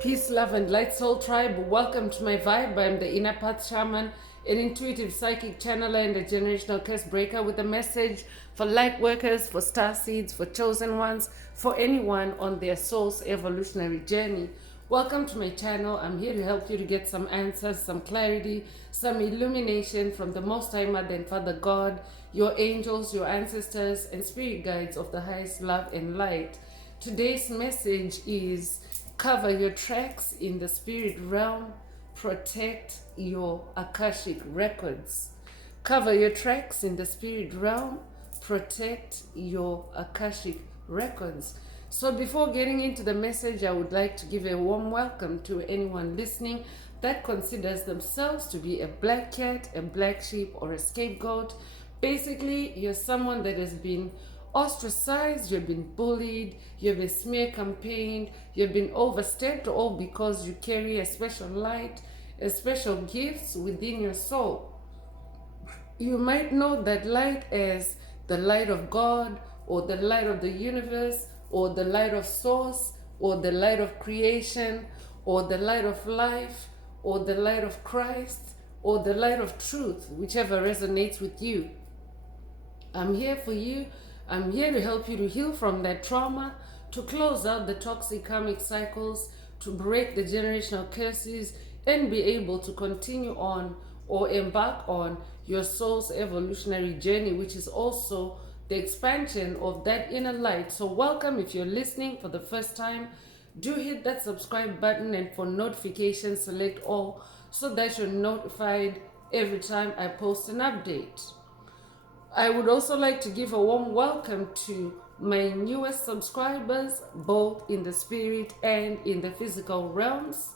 Peace, love, and light soul tribe. Welcome to my vibe. I'm the inner path shaman, an intuitive psychic channeler, and a generational curse breaker with a message for light workers, for star seeds, for chosen ones, for anyone on their soul's evolutionary journey. Welcome to my channel. I'm here to help you to get some answers, some clarity, some illumination from the Most High Mother and Father God, your angels, your ancestors, and spirit guides of the highest love and light. Today's message is: cover your tracks in the spirit realm. Protect your Akashic records. Cover your tracks in the spirit realm. Protect your Akashic records. So before getting into the message, I would like to give a warm welcome to anyone listening that considers themselves to be a black cat, a black sheep, or a scapegoat. Basically, you're someone that has been ostracized, you've been bullied, you've been smear campaigned, you've been overstepped, all because you carry a special light, a special gifts within your soul. You might know that light as the light of God, or the light of the universe, or the light of source, or the light of creation, or the light of life, or the light of Christ, or the light of truth, whichever resonates with you. I'm here for you. I'm here to help you to heal from that trauma, to close out the toxic karmic cycles, to break the generational curses, and be able to continue on or embark on your soul's evolutionary journey, which is also the expansion of that inner light. So welcome. If you're listening for the first time, do hit that subscribe button, and for notifications, select all so that you're notified every time I post an update. I would also like to give a warm welcome to my newest subscribers, both in the spirit and in the physical realms.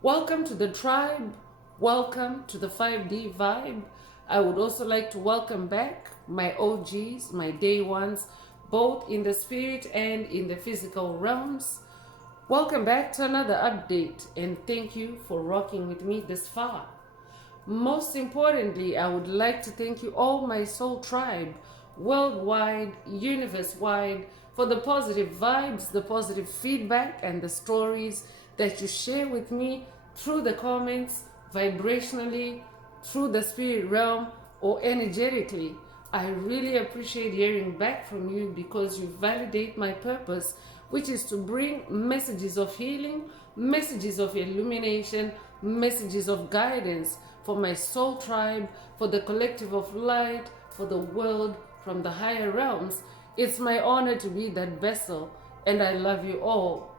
Welcome to the tribe. Welcome to the 5D vibe. I would also like to welcome back my OGs, my day ones, both in the spirit and in the physical realms. Welcome back to another update, and thank you for rocking with me this far. Most importantly, I would like to thank you, all my soul tribe, worldwide, universe-wide, for the positive vibes, the positive feedback, and the stories that you share with me through the comments, vibrationally, through the spirit realm, or energetically. I really appreciate hearing back from you because you validate my purpose, which is to bring messages of healing, messages of illumination, messages of guidance for my soul tribe, for the collective of light, for the world from the higher realms. It's my honor to be that vessel, and I love you all.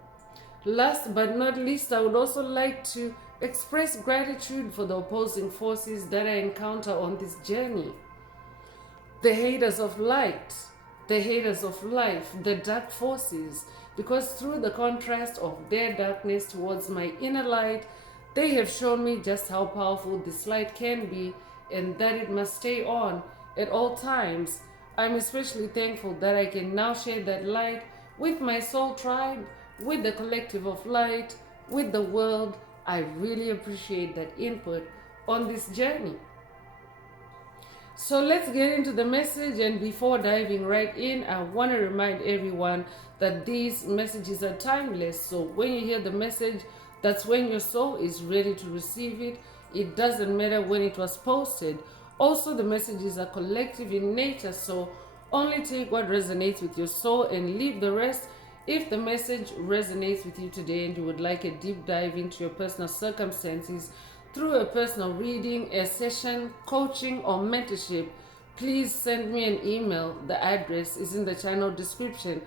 Last but not least, I would also like to express gratitude for the opposing forces that I encounter on this journey. The haters of light, the haters of life, the dark forces, because through the contrast of their darkness towards my inner light, they have shown me just how powerful this light can be, and that it must stay on at all times. I'm especially thankful that I can now share that light with my soul tribe, with the collective of light, with the world. I really appreciate that input on this journey. So let's get into the message, and before diving right in, I want to remind everyone that these messages are timeless. So when you hear the message, that's when your soul is ready to receive it. It doesn't matter when it was posted. Also, the messages are collective in nature, so only take what resonates with your soul and leave the rest. If the message resonates with you today and you would like a deep dive into your personal circumstances through a personal reading, a session, coaching, or mentorship, please send me an email. The address is in the channel description.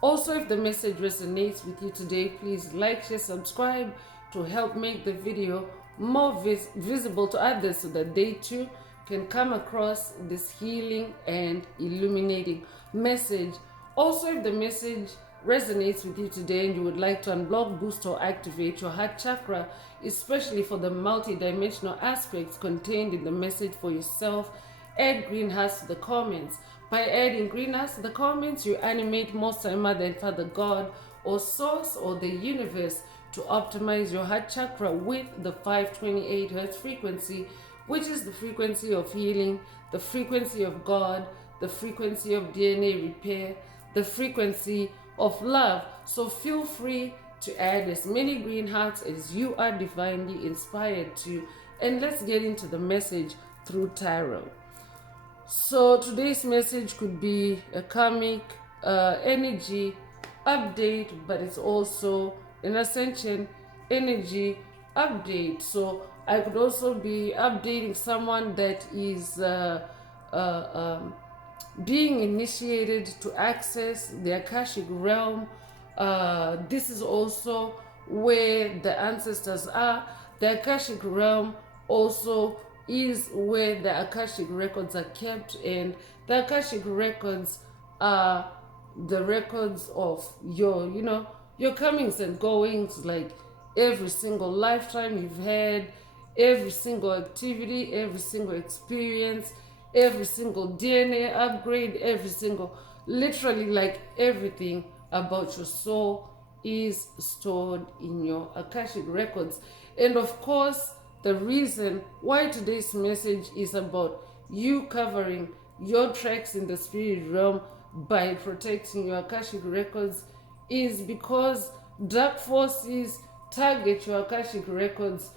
Also, if the message resonates with you today, please like, share, subscribe to help make the video more visible to others so that they too can come across this healing and illuminating message. Also, if the message resonates with you today and you would like to unblock, boost, or activate your heart chakra, especially for the multi-dimensional aspects contained in the message for yourself, add green hearts to the comments. By adding green hearts to the comments, you animate Most High Mother and Father God, or Source, or the universe to optimize your heart chakra with the 528 Hz frequency, which is the frequency of healing, the frequency of God, the frequency of DNA repair, the frequency of love. So feel free to add as many green hearts as you are divinely inspired to. And let's get into the message through tarot. So today's message could be a karmic energy update, but it's also an ascension energy update. So I could also be updating someone that is being initiated to access the Akashic realm. This is also where the ancestors are. The Akashic realm also is where the Akashic records are kept, and the Akashic records are the records of your, your comings and goings, like every single lifetime you've had, every single activity, every single experience, every single DNA upgrade, every single, literally like everything about your soul is stored in your Akashic records. And of course, the reason why today's message is about you covering your tracks in the spirit realm by protecting your Akashic records is because dark forces target your Akashic records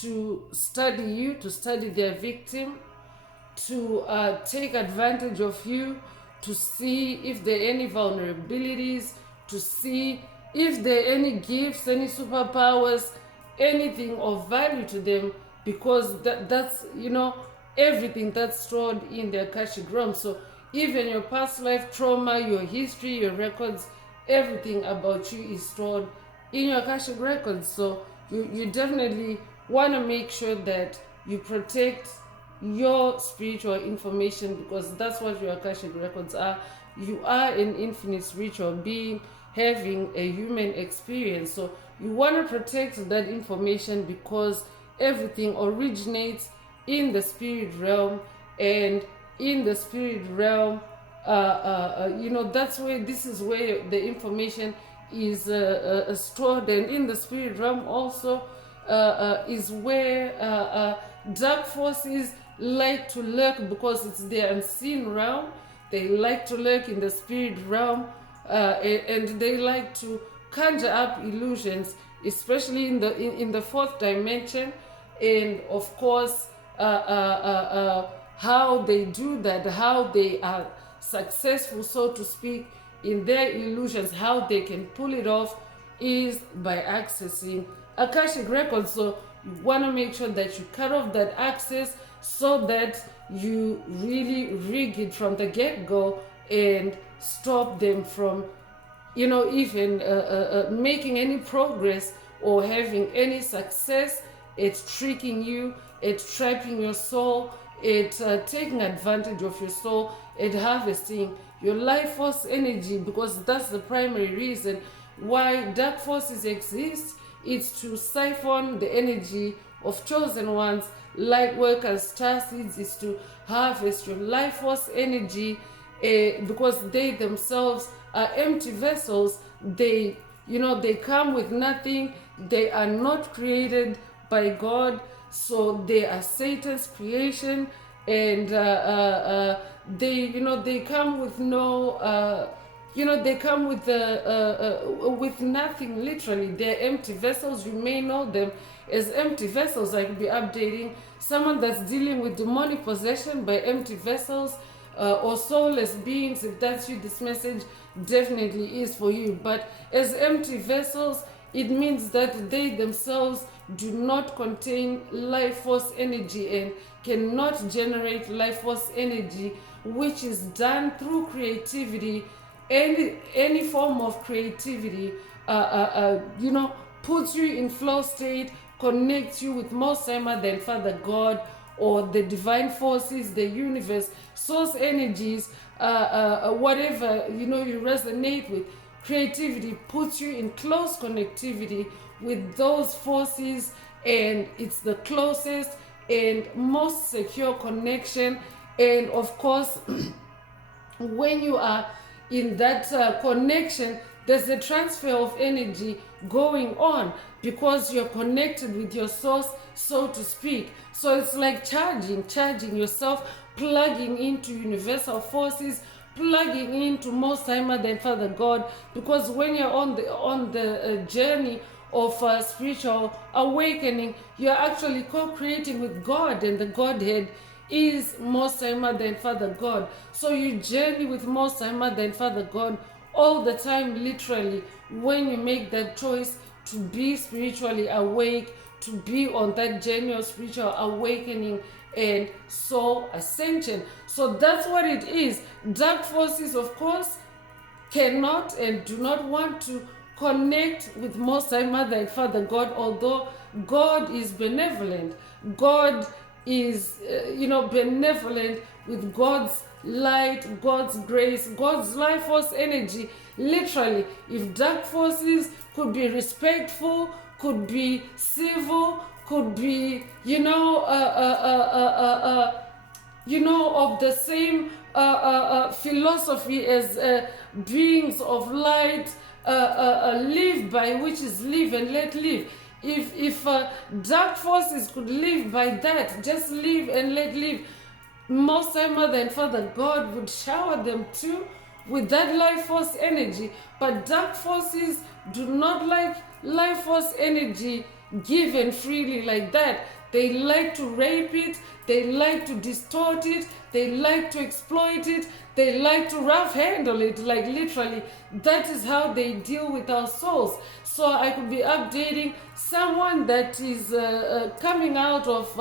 to study you, to study their victim, to take advantage of you, to see if there are any vulnerabilities, to see if there are any gifts, any superpowers, anything of value to them, because that's everything that's stored in the Akashic realm. So even your past life trauma, your history, your records, everything about you is stored in your Akashic records. So you definitely want to make sure that you protect your spiritual information, because that's what your Akashic records are. You are an infinite spiritual being having a human experience. So you want to protect that information because everything originates in the spirit realm, and in the spirit realm, that's where, this is where the information is stored. And in the spirit realm also is where dark forces like to lurk, because it's the unseen realm. They like to lurk in the spirit realm, and they like to conjure up illusions, especially in the fourth dimension. And of course, how they do that, how they are successful, so to speak, in their illusions, how they can pull it off is by accessing Akashic records. So you want to make sure that you cut off that access, so that you really rig it from the get-go and stop them from even making any progress or having any success. It's tricking you, it's trapping your soul, it's taking advantage of your soul, and harvesting your life force energy, because that's the primary reason why dark forces exist. It's to siphon the energy of chosen ones, light workers, star seeds. Is to harvest your life force energy, because they themselves are empty vessels. They come with nothing. They are not created by God, so they are Satan's creation, and they come with no they come with nothing. Literally, they're empty vessels. You may know them as empty vessels. I could be updating someone that's dealing with demonic possession by empty vessels, or soulless beings. If that's you, this message definitely is for you. But as empty vessels, it means that they themselves do not contain life force energy and cannot generate life force energy, which is done through creativity. Any form of creativity puts you in flow state, connects you with Most High Mother and Father God, or the divine forces, the universe, source energies, whatever you resonate with. Creativity puts you in close connectivity with those forces, and it's the closest and most secure connection. And of course, when you are in that connection, there's a transfer of energy going on, because you're connected with your source, so to speak. So it's like charging yourself, plugging into universal forces, plugging into Most High Mother and Father God, because when you're on the journey of spiritual awakening, you're actually co-creating with God, and the Godhead is Most High Mother and Father God. So you journey with Most High Mother and Father God all the time, literally, when you make that choice to be spiritually awake, to be on that journey of spiritual awakening and soul ascension. So that's what it is. Dark forces, of course, cannot and do not want to connect with Most High Mother and Father God, although God is benevolent. God is, benevolent with God's light, God's grace, God's life force energy. Literally, if dark forces could be respectful, could be civil, could be, of the same philosophy as beings of light live by, which is live and let live. If dark forces could live by that, just live and let live, Most High Mother and Father God would shower them too with that life force energy. But dark forces do not like life force energy given freely like that. They like to rape it, they like to distort it, they like to exploit it, they like to rough handle it, like literally. That is how they deal with our souls. So I could be updating someone that is coming out of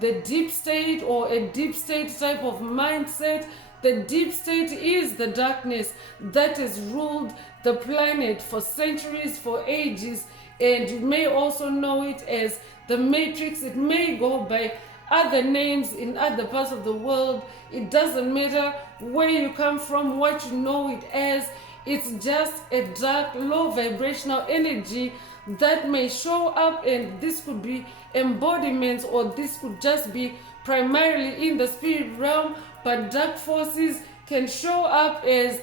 the deep state, or a deep state type of mindset. The deep state is the darkness that has ruled the planet for centuries, for ages, and you may also know it as the Matrix. It may go by other names in other parts of the world. It doesn't matter where you come from, what you know it as. It's just a dark, low vibrational energy that may show up, and this could be embodiments, or this could just be primarily in the spirit realm. But dark forces can show up as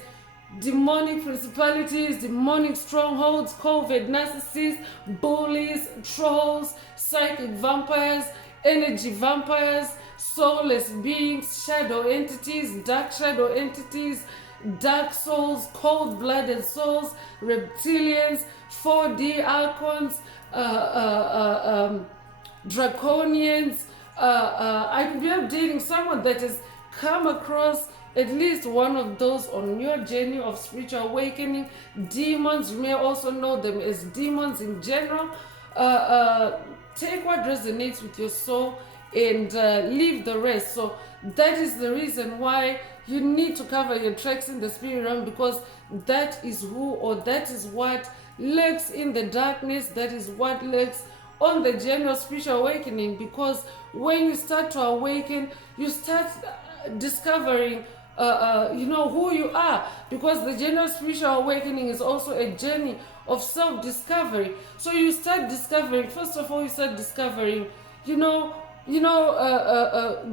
demonic principalities, demonic strongholds, covert narcissists, bullies, trolls, psychic vampires, energy vampires, soulless beings, shadow entities, dark shadow entities, dark souls, cold-blooded souls, reptilians, 4D archons, draconians. I could be updating someone that has come across at least one of those on your journey of spiritual awakening. Demons, you may also know them as demons in general. Take what resonates with your soul and leave the rest. So that is the reason why you need to cover your tracks in the spirit realm, because that is who, or that is what lurks in the darkness. That is what lurks on the journey of spiritual awakening. Because when you start to awaken, you start discovering who you are, because the journey of spiritual awakening is also a journey of self-discovery. So you start discovering, first of all, you start discovering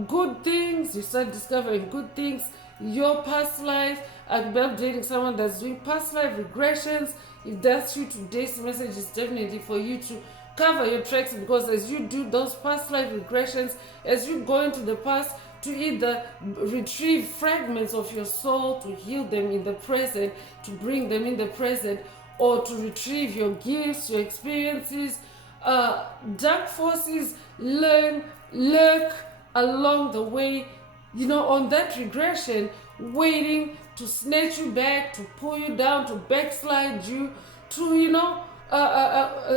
good things. You start discovering good things, your past life. I've been updating someone that's doing past life regressions. If that's you, today's message is definitely for you to cover your tracks, because as you do those past life regressions, as you go into the past, to either retrieve fragments of your soul, to heal them in the present, to bring them in the present, or to retrieve your gifts, your experiences. Dark forces lurk along the way, on that regression, waiting to snatch you back, to pull you down, to backslide you, to,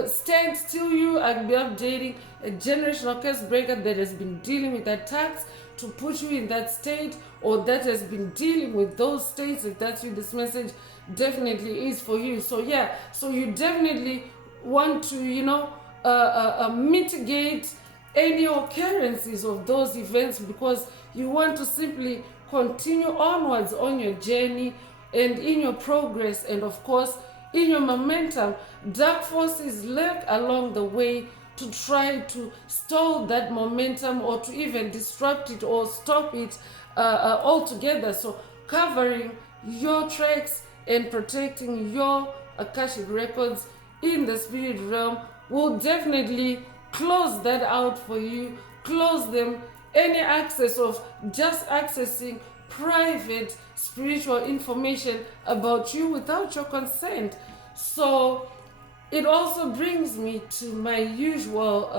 stand still you. I'll be updating a generational curse breaker that has been dealing with attacks to put you in that state, or that has been dealing with those states. If that's you, this message definitely is for you. So yeah, so you definitely want to mitigate any occurrences of those events, because you want to simply continue onwards on your journey and in your progress, and of course in your momentum. Dark forces lurk along the way to try to stall that momentum, or to even disrupt it or stop it altogether. So covering your tracks and protecting your Akashic records in the spirit realm will definitely close that out for you, close them. Any access of just accessing private spiritual information about you without your consent. So it also brings me to my usual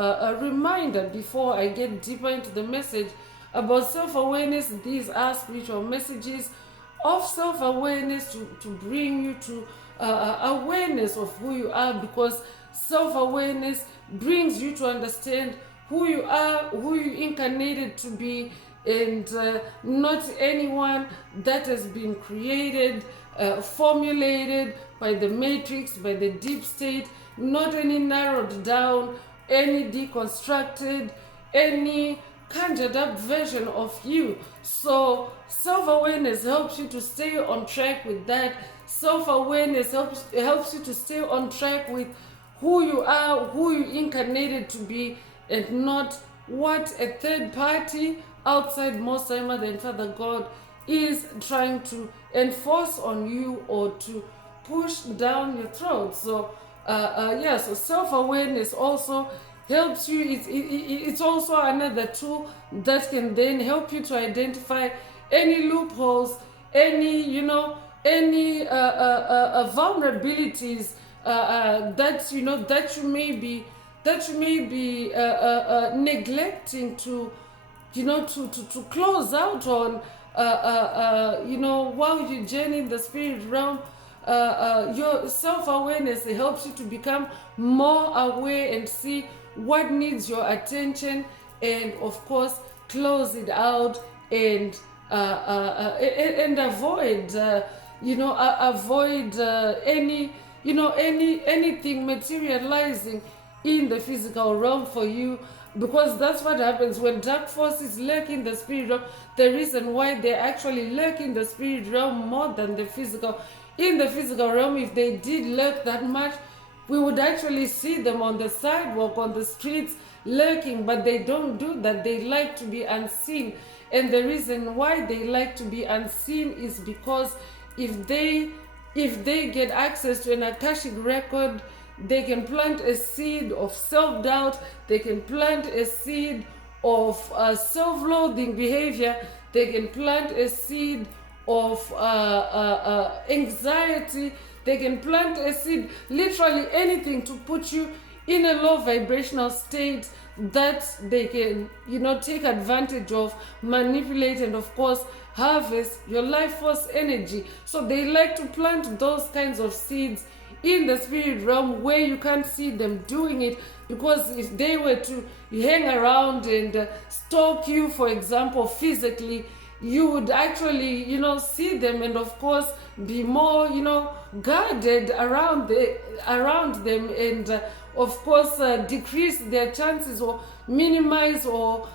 reminder before I get deeper into the message about self-awareness. These are spiritual messages of self-awareness to bring you to awareness of who you are, because self-awareness brings you to understand who you are, who you incarnated to be, and not anyone that has been created, formulated by the matrix, by the deep state, not any narrowed down, any deconstructed, any conjured up version of you. So self-awareness helps you to stay on track with that. Self-awareness helps you to stay on track with who you are, who you incarnated to be, and not what a third party outside Most High Mother and Father God is trying to enforce on you or to push down your throat. So so self-awareness also helps you. It's also another tool that can then help you to identify any loopholes, any vulnerabilities that you may be neglecting to close out on while you journey in the spirit realm. Your self-awareness helps you to become more aware and see what needs your attention, and of course close it out and avoid anything materializing in the physical realm for you, because that's what happens when dark forces lurk in the spirit realm. The reason why they actually lurk in the spirit realm more than the physical. In the physical realm, if they did lurk that much, we would actually see them on the sidewalk, on the streets, lurking, but they don't do that. They like to be unseen. And the reason why they like to be unseen is because if they get access to an Akashic record, they can plant a seed of self-doubt, they can plant a seed of self-loathing behavior, they can plant a seed of anxiety, they can plant a seed, literally anything to put you in a low vibrational state that they can take advantage of, manipulate, and of course harvest your life force energy. So they like to plant those kinds of seeds in the spirit realm where you can't see them doing it, because if they were to hang around and stalk you, for example, physically, you would actually see them, and of course be more guarded around them, and of course decrease their chances or minimize or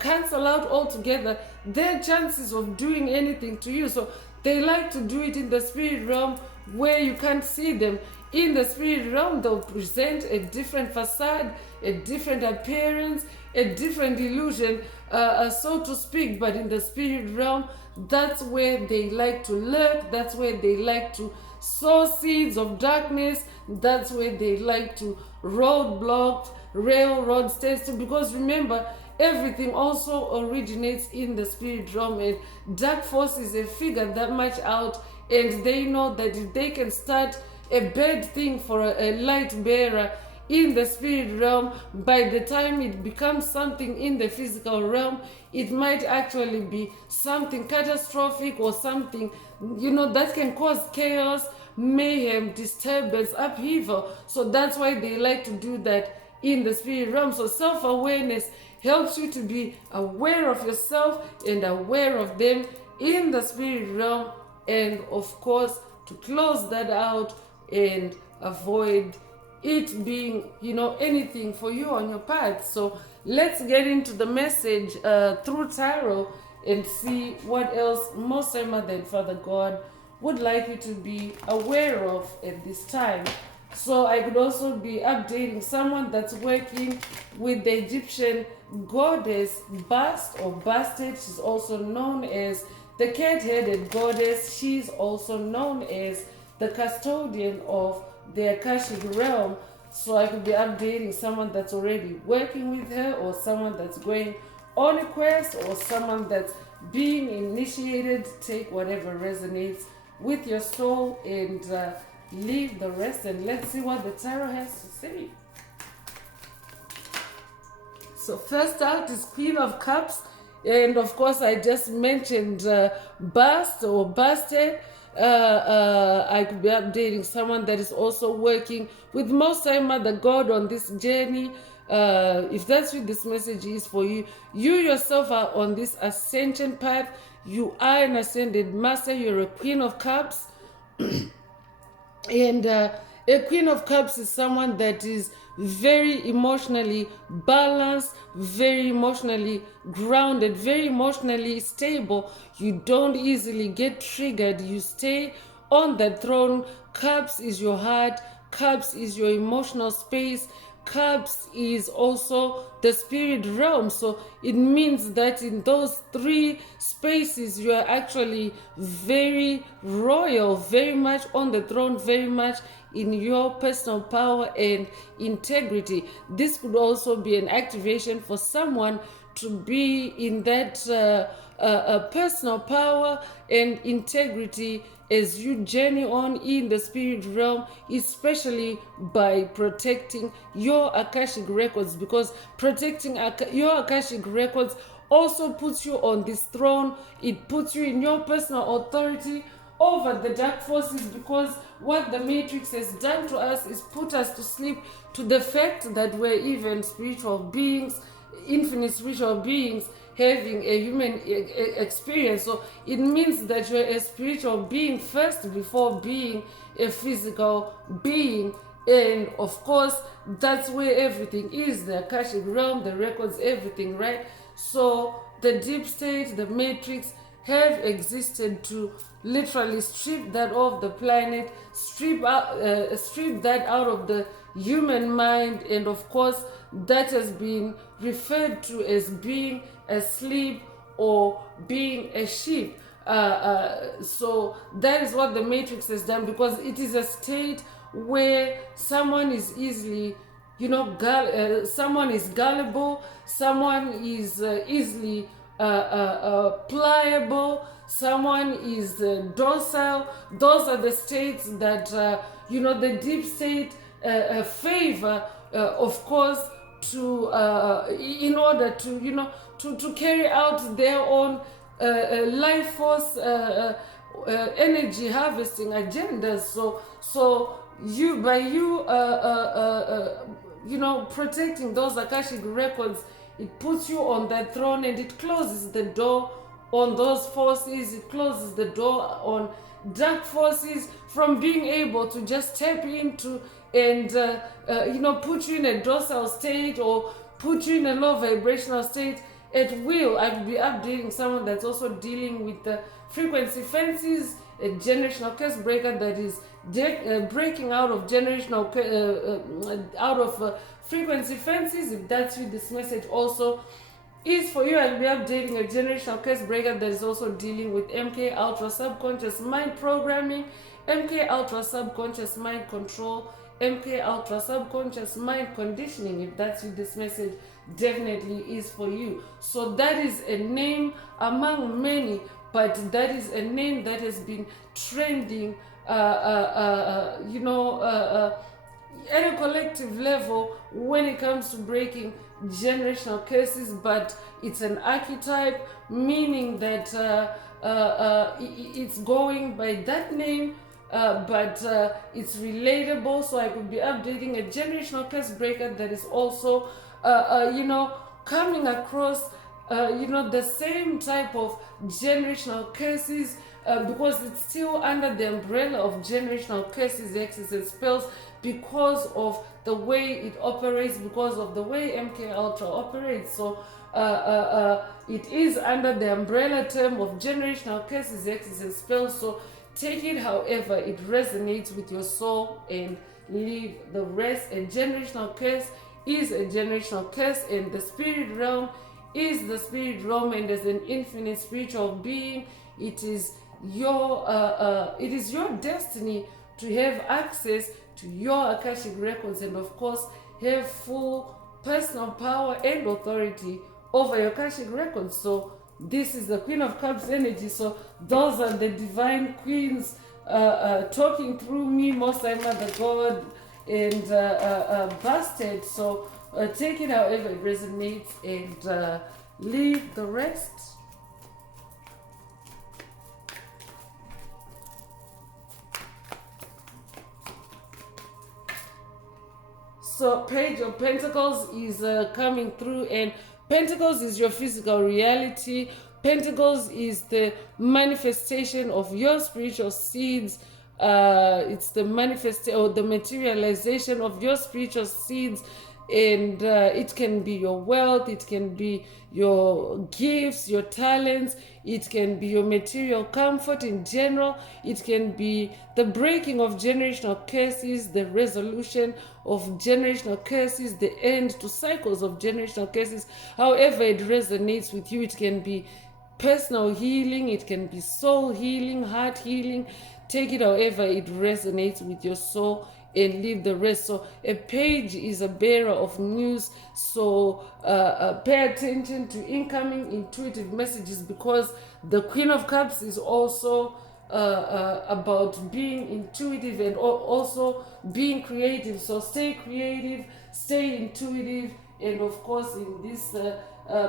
cancel out altogether their chances of doing anything to you. So they like to do it in the spirit realm where you can't see them. In the spirit realm, they'll present a different facade, a different appearance, a different illusion, so to speak. But in the spirit realm, that's where they like to lurk, that's where they like to sow seeds of darkness, that's where they like to roadblock, railroad states, because remember, everything also originates in the spirit realm, and dark forces have figured that much out, and they know that if they can start a bad thing for a light bearer in the spirit realm, by the time it becomes something in the physical realm, it might actually be something catastrophic or something that can cause chaos, mayhem, disturbance, upheaval. So that's why they like to do that in the spirit realm. So self-awareness helps you to be aware of yourself and aware of them in the spirit realm, and of course to close that out and avoid it being anything for you on your path. So let's get into the message through tarot and see what else Most High Mother and Father God would like you to be aware of at this time. So I could also be updating someone that's working with the Egyptian goddess Bast or Bastet. She's also known as the cat-headed goddess. She's also known as the custodian of the Akashic realm. So I could be updating someone that's already working with her, or someone that's going on a quest, or someone that's being initiated. Take whatever resonates with your soul and leave the rest, and let's see what the tarot has to say. So first out is Queen of Cups, and of course I just mentioned bust or busted. I could be updating someone that is also working with Most High Mother God on this journey. If that's what this message is for you, you yourself are on this ascension path. You are an ascended master. You're a Queen of Cups. And a Queen of Cups is someone that is very emotionally balanced, very emotionally grounded, very emotionally stable. You don't easily get triggered. You stay on the throne. Cups is your heart. Cups is your emotional space. Cups is also the spirit realm. So it means that in those three spaces, you are actually very royal, very much on the throne, very much in your personal power and integrity. This could also be an activation for someone to be in that personal power and integrity as you journey on in the spirit realm, especially by protecting your Akashic records, because protecting your Akashic records also puts you on this throne. It puts you in your personal authority over the dark forces, because what the Matrix has done to us is put us to sleep to the fact that we're even spiritual beings, infinite spiritual beings, having a human experience. So it means that you're a spiritual being first before being a physical being. And of course, that's where everything is, the Akashic realm, the records, everything, right? So the deep state, the Matrix, have existed to literally strip that off the planet, strip that out of the human mind, and of course that has been referred to as being asleep or being a sheep. So that is what the Matrix has done, because it is a state where someone is easily, someone is gullible, someone is easily pliable, someone is docile. Those are the states that the deep state favor, of course, to in order to to carry out their own life force energy harvesting agendas. So you, by protecting those Akashic records, it puts you on that throne, and it closes the door on those forces. It closes the door on dark forces from being able to just tap into and put you in a docile state or put you in a low vibrational state at will. I will be updating someone that's also dealing with the frequency fences, a generational curse breaker that is breaking out of generational frequency fences. If that's you, this message also is for you. I'll be updating a generational curse breaker that is also dealing with MK Ultra subconscious mind programming, MK Ultra subconscious mind control, MK Ultra subconscious mind conditioning. If that's you, this message definitely is for you. So that is a name among many, but that is a name that has been trending at a collective level when it comes to breaking generational curses. But it's an archetype, meaning that it's going by that name, but it's relatable. So I could be updating a generational curse breaker that is also coming across the same type of generational curses, because it's still under the umbrella of generational curses, hexes, and spells, because of the way it operates, because of the way MK Ultra operates. So it is under the umbrella term of generational curses, hexes, and spells. So take it however it resonates with your soul and leave the rest. A generational curse is a generational curse, and the spirit realm is the spirit realm, and as an infinite spiritual being, it is your destiny to have access to your Akashic records, and of course have full personal power and authority over your Akashic records. So This is the Queen of Cups energy. So those are the divine queens talking through me, Most High Mother God, and Bastard. So take it however it resonates and leave the rest. So Page of Pentacles is coming through, and Pentacles is your physical reality. Pentacles is the manifestation of your spiritual seeds. It's the manifestation or the materialization of your spiritual seeds, and it can be your wealth, it can be your gifts, your talents, it can be your material comfort in general, it can be the breaking of generational curses, the resolution of generational curses, the end to cycles of generational curses. However it resonates with you, it can be personal healing, it can be soul healing, heart healing. Take it however it resonates with your soul and leave the rest. So a page is a bearer of news. So pay attention to incoming intuitive messages, because the Queen of Cups is also about being intuitive and also being creative. So stay creative, stay intuitive, and of course in this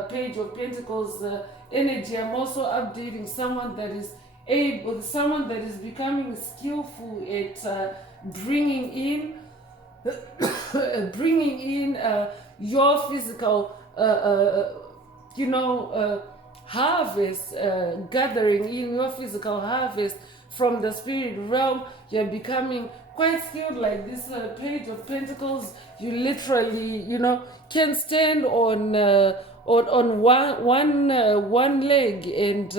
Page of Pentacles energy, I'm also updating someone that is able, someone that is becoming skillful at bringing in your physical harvest, gathering in your physical harvest from the spirit realm. You're becoming quite skilled, like this Page of Pentacles. You literally can stand on one leg and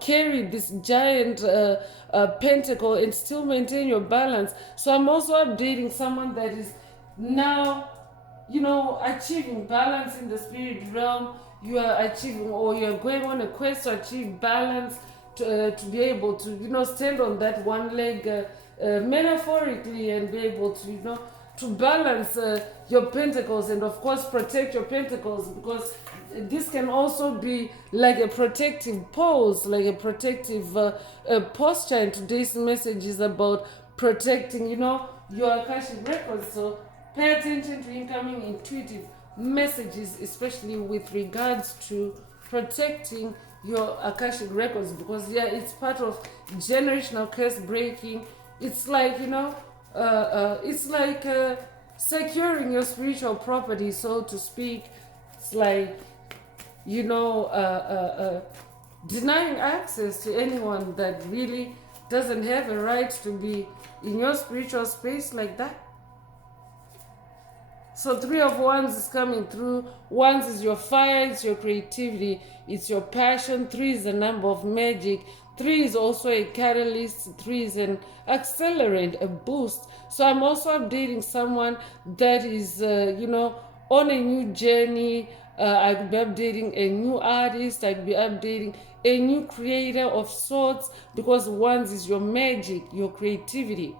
carry this giant pentacle and still maintain your balance. So I'm also updating someone that is now achieving balance in the spirit realm. You are achieving, or you're going on a quest to achieve balance, to be able to stand on that one leg metaphorically, and be able to balance your pentacles, and of course protect your pentacles, because this can also be like a protective pose, like a protective posture. And today's message is about protecting your Akashic records. So pay attention to incoming intuitive messages, especially with regards to protecting your Akashic records, because it's part of generational curse breaking. It's like securing your spiritual property, so to speak. It's like denying access to anyone that really doesn't have a right to be in your spiritual space like that. So Three of Wands is coming through. Wands is your fire, it's your creativity, it's your passion. 3 is the number of magic. 3 is also a catalyst. 3 is an accelerant, a boost. So I'm also updating someone that is, on a new journey. I could be updating a new artist. I could be updating a new creator of sorts, because Wands is your magic, your creativity.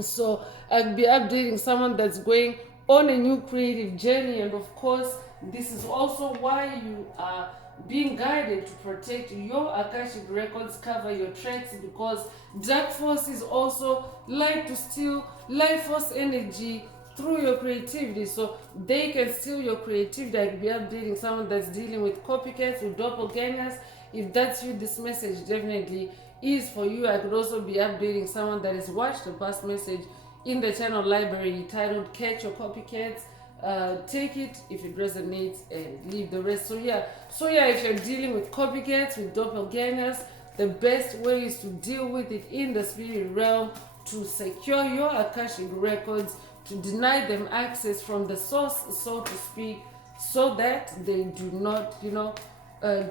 So I could be updating someone that's going on a new creative journey. And of course, this is also why you are being guided to protect your Akashic records, cover your tracks, because dark forces also like to steal life force energy through your creativity. So they can steal your creativity. I could be updating someone that's dealing with copycats, with doppelgangers. If that's you, this message definitely is for you. I could also be updating someone that has watched the past message in the channel library titled Catch Your Copycats. Take it if it resonates and leave the rest. So yeah, if you're dealing with copycats, with doppelgangers, the best way is to deal with it in the spirit realm, to secure your Akashic records, to deny them access from the source, so to speak, so that they do not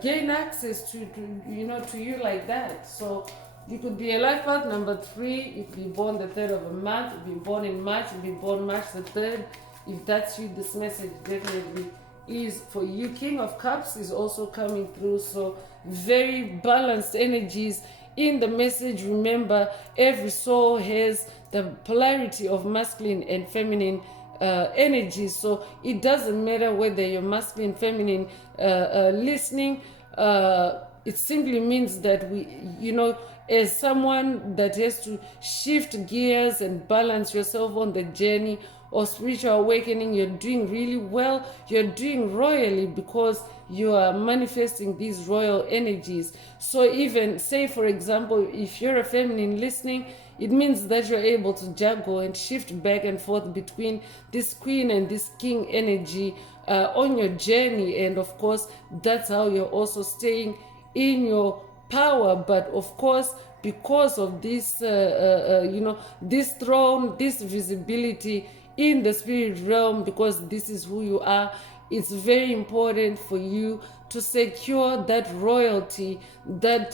gain access to you like that. So you could be a life path number 3 if you're born the 3rd of a month, if you're born in March, if you're born March the 3rd. If that's you, this message definitely is for you. King of Cups is also coming through. So very balanced energies in the message. Remember, every soul has the polarity of masculine and feminine energies. So it doesn't matter whether you're masculine, feminine, listening. It simply means that we, as someone that has to shift gears and balance yourself on the journey or spiritual awakening, you're doing really well. You're doing royally because you are manifesting these royal energies. So even say, for example, if you're a feminine listening, it means that you're able to juggle and shift back and forth between this queen and this king energy on your journey. And of course, that's how you're also staying in your power. But of course, because of this, this throne, this visibility in the spirit realm, because this is who you are, it's very important for you to secure that royalty, that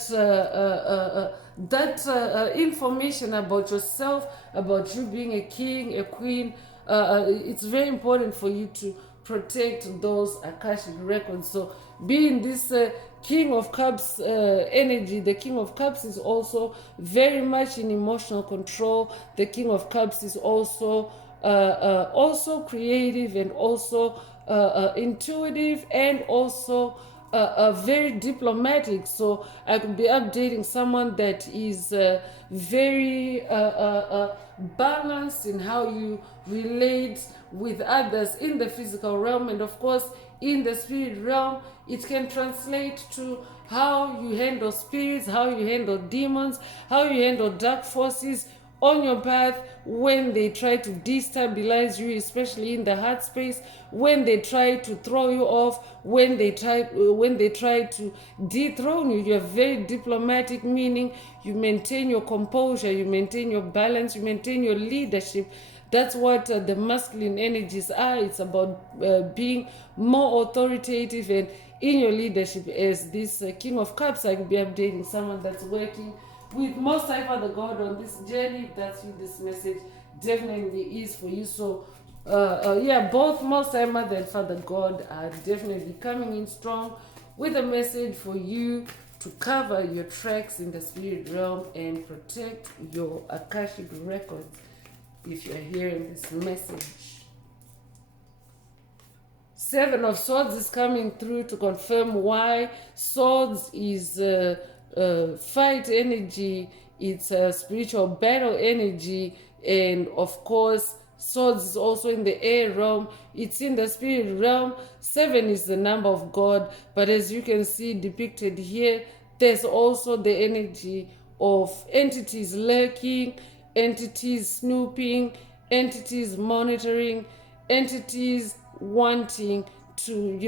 information about yourself, about you being a king, a queen. It's very important for you to protect those Akashic records. So being this King of Cups energy, the King of Cups is also very much in emotional control. The King of Cups is also creative and also intuitive and also very diplomatic. So I could be updating someone that is very balanced in how you relate with others in the physical realm, and of course in the spirit realm it can translate to how you handle spirits, how you handle demons, how you handle dark forces on your path when they try to destabilize you, especially in the heart space, when they try to throw you off, when they try to dethrone you. You're very diplomatic, meaning you maintain your composure, you maintain your balance, you maintain your leadership. That's what the masculine energies are. It's about being more authoritative and in your leadership. As this King of Cups, I could be updating someone that's working with Most High Father God on this journey. That's what this message definitely is for you. So both Most High Mother and Father God are definitely coming in strong with a message for you to cover your tracks in the spirit realm and protect your Akashic records if you're hearing this message. Seven of Swords is coming through to confirm why. Swords is fight energy, it's a spiritual battle energy, and of course Swords is also in the air realm, it's in the spirit realm. 7 is the number of God, but as you can see depicted here, there's also the energy of entities lurking, entities snooping, entities monitoring, entities wanting to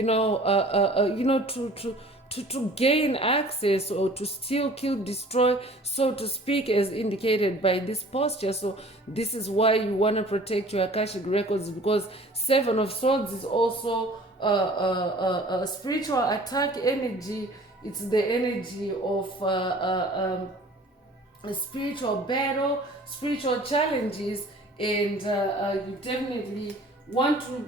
to gain access or to steal, kill, destroy, so to speak, as indicated by this posture. So this is why you want to protect your Akashic records, because 7 of Swords is also a spiritual attack energy. It's the energy of a spiritual battle, spiritual challenges, and you definitely want to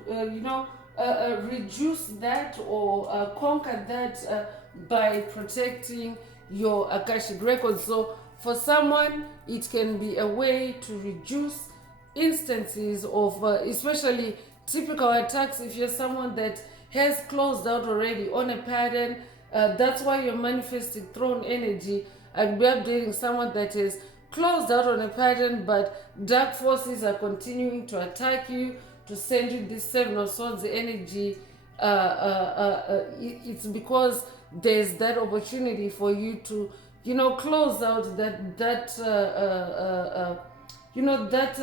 reduce that or conquer that by protecting your Akashic records. So for someone, it can be a way to reduce instances of especially typical attacks. If you're someone that has closed out already on a pattern, that's why you're manifesting throne energy. I'd be updating someone that is closed out on a pattern, but dark forces are continuing to attack you, to send you this 7 of Swords energy. It's because there's that opportunity for you to, close out that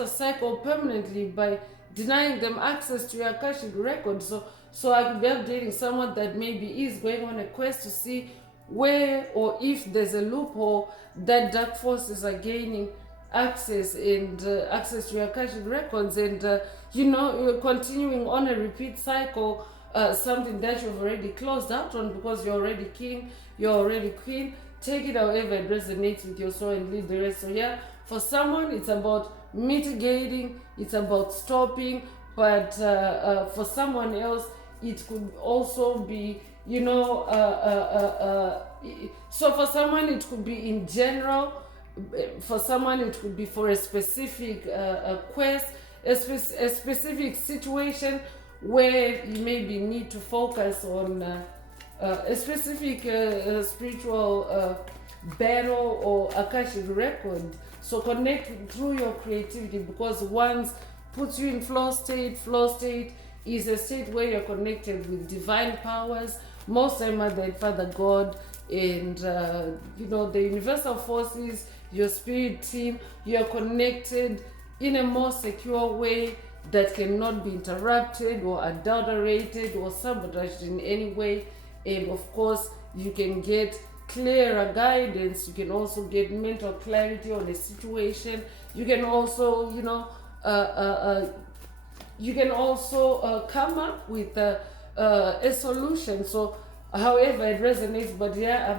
cycle permanently by denying them access to your Akashic record. So I could be updating someone that maybe is going on a quest to see where or if there's a loophole that dark forces are gaining access and access to your Akashic records, and you're continuing on a repeat cycle, something that you've already closed out on because you're already king, you're already queen. Take it however it resonates with your soul and leave the rest. So yeah, for someone it's about mitigating, it's about stopping, but for someone else it could also be so for someone it could be in general, for someone it could be for a specific quest, a specific situation where you maybe need to focus on a specific spiritual battle or Akashic record. So connect through your creativity, because once puts you in flow state. Flow state is a state where you're connected with divine powers, most time Mother and Father God, and the universal forces, your spirit team. You're connected in a more secure way that cannot be interrupted or adulterated or sabotaged in any way. And of course, you can get clearer guidance. You can also get mental clarity on a situation. You can also, come up with a solution. So, however it resonates, but yeah,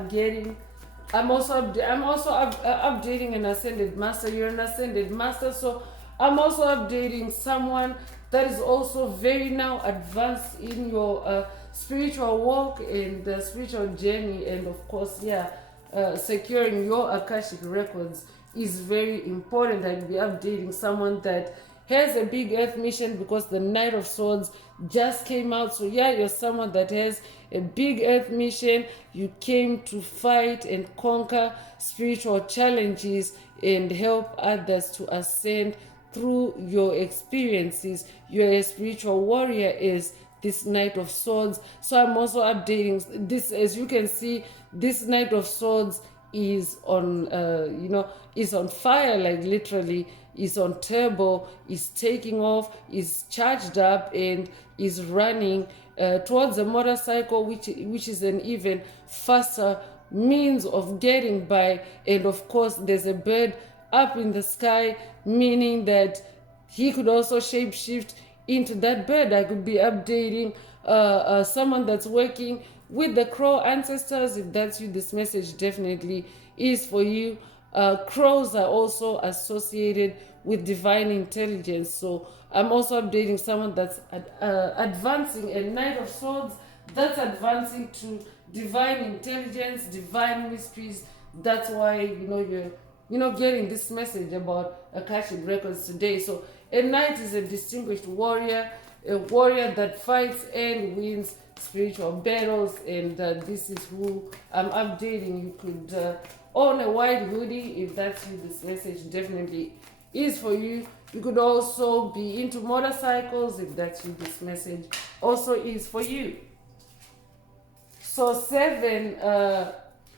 I'm also updating an ascended master. You're an ascended master, so I'm also updating someone that is also very now advanced in your spiritual walk and spiritual journey. And of course, securing your Akashic records is very important. I'll be updating someone that has a big earth mission, because the Knight of Swords just came out. So yeah, you're someone that has a big earth mission. You came to fight and conquer spiritual challenges and help others to ascend through your experiences. You're a spiritual warrior, is this Knight of Swords. So I'm also updating this. As you can see, this Knight of Swords is on is on fire, like literally is on turbo, is taking off, is charged up, and is running towards a motorcycle, which is an even faster means of getting by. And of course, there's a bird up in the sky, meaning that he could also shapeshift into that bird. I could be updating someone that's working with the crow ancestors. If that's you, this message definitely is for you. Crows are also associated with divine intelligence. So I'm also updating someone that's advancing, a Knight of Swords that's advancing to divine intelligence, divine mysteries. That's why you're getting this message about Akashic records today. So a knight is a distinguished warrior, a warrior that fights and wins spiritual battles, and this is who I'm updating. You could own a white hoodie. If that's you, this message definitely is for you. You could also be into motorcycles. If that's you, this message also is for you. So 7,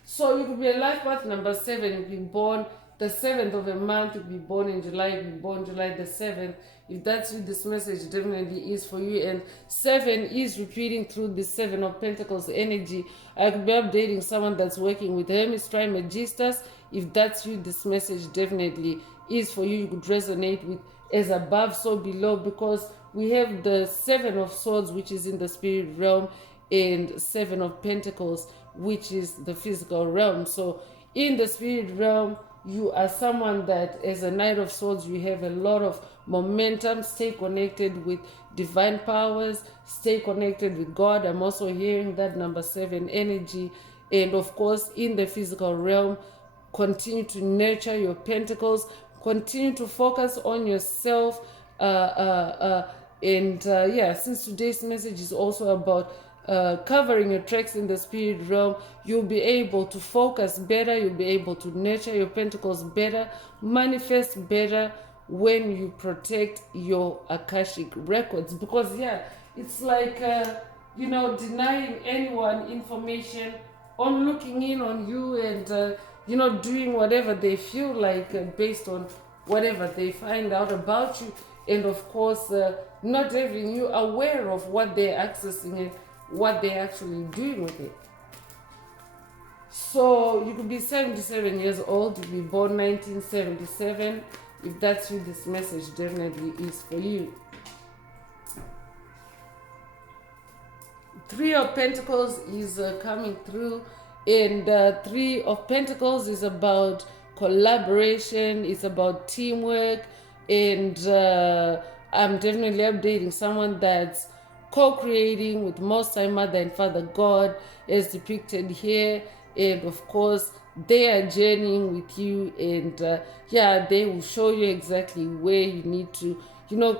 so you could be a life path number 7. You'd be born the 7th of a month. You'd be born in July. You'd be born July the 7th. If that's you, this message definitely is for you. And 7 is repeating through the 7 of Pentacles energy. I could be updating someone that's working with Hermes Trismegistus. If that's you, this message definitely is for you. You could resonate with as above, so below, because we have the 7 of Swords, which is in the spirit realm, and 7 of Pentacles, which is the physical realm. So in the spirit realm, you are someone that, as a Knight of Swords, you have a lot of momentum. Stay connected with divine powers. Stay connected with God. I'm also hearing that number 7 energy. And of course, in the physical realm, continue to nurture your pentacles. Continue to focus on yourself. Since today's message is also about covering your tracks in the spirit realm, you'll be able to focus better. You'll be able to nurture your pentacles better, manifest better when you protect your Akashic records. Because it's like denying anyone information on looking in on you and doing whatever they feel like based on whatever they find out about you, and of course not having you aware of what they're accessing and what they're actually doing with it. So you could be 77 years old. You be born 1977. If that's you, this message definitely is for you. 3 of Pentacles is coming through, and 3 of Pentacles is about collaboration. It's about teamwork, and I'm definitely updating someone that's co-creating with Most High Mother and Father God, as depicted here. And of course, they are journeying with you, and they will show you exactly where you need to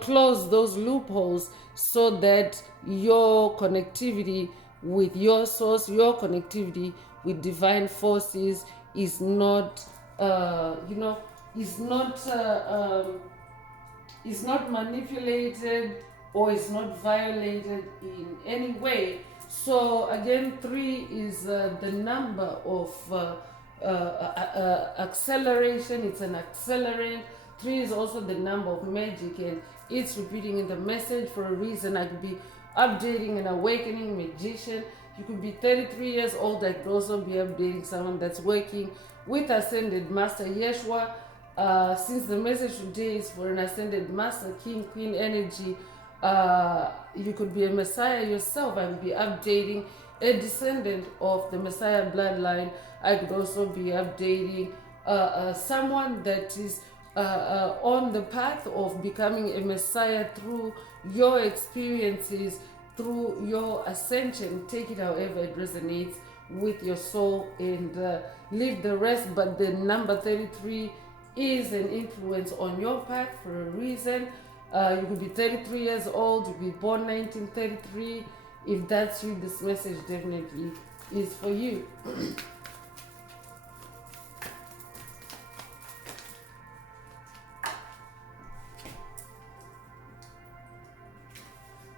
close those loopholes so that your connectivity with your source, your connectivity with divine forces is not, is not, is not manipulated or is not violated in any way. So again, 3 is the number of acceleration. It's an accelerant. 3 is also the number of magic, and it's repeating in the message for a reason. I could be updating an awakening magician. You could be 33 years old. I could also be updating someone that's working with Ascended Master Yeshua. Since the message today is for an Ascended Master, King, Queen energy, you could be a Messiah yourself. I would be updating a descendant of the Messiah bloodline. I could also be updating someone that is on the path of becoming a Messiah through your experiences, through your ascension. Take it however it resonates with your soul, and leave the rest. But the number 33 is an influence on your path for a reason. You could be 33 years old, you could be born 1933. If that's you, this message definitely is for you.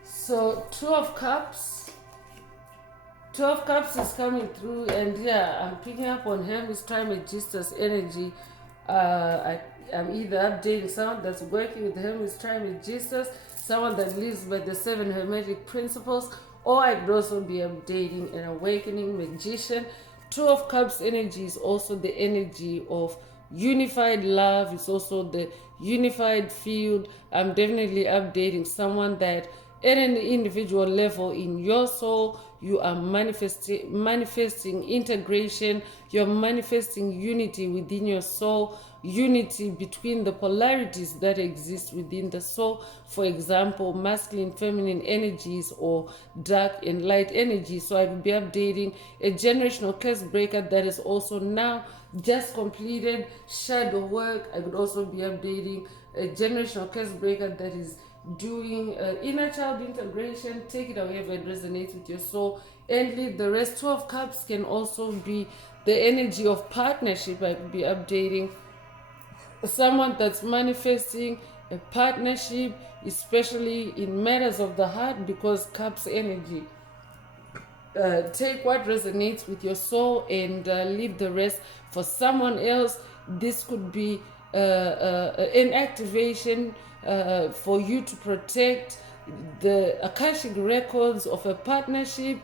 So 2 of Cups. 2 of Cups is coming through, and yeah, I'm picking up on Hermes Trismegistus energy. I'm either updating someone that's working with Hermes Trismegistus, someone that lives by the 7 Hermetic principles, or I could also be updating an awakening magician. 2 of Cups energy is also the energy of unified love. It's also the unified field. I'm definitely updating someone that at an individual level in your soul, you are manifesting integration. You're manifesting unity within your soul, unity between the polarities that exist within the soul. For example, masculine, feminine energies, or dark and light energies. So I will be updating a generational curse breaker that is also now just completed shadow work. I could also be updating a generational curse breaker that is doing inner child integration. Take it however it resonates with your soul, and leave the rest. 2 of Cups can also be the energy of partnership. I could be updating someone that's manifesting a partnership, especially in matters of the heart, because Cups energy. Take what resonates with your soul and leave the rest for someone else. This could be an activation for you to protect the Akashic records of a partnership.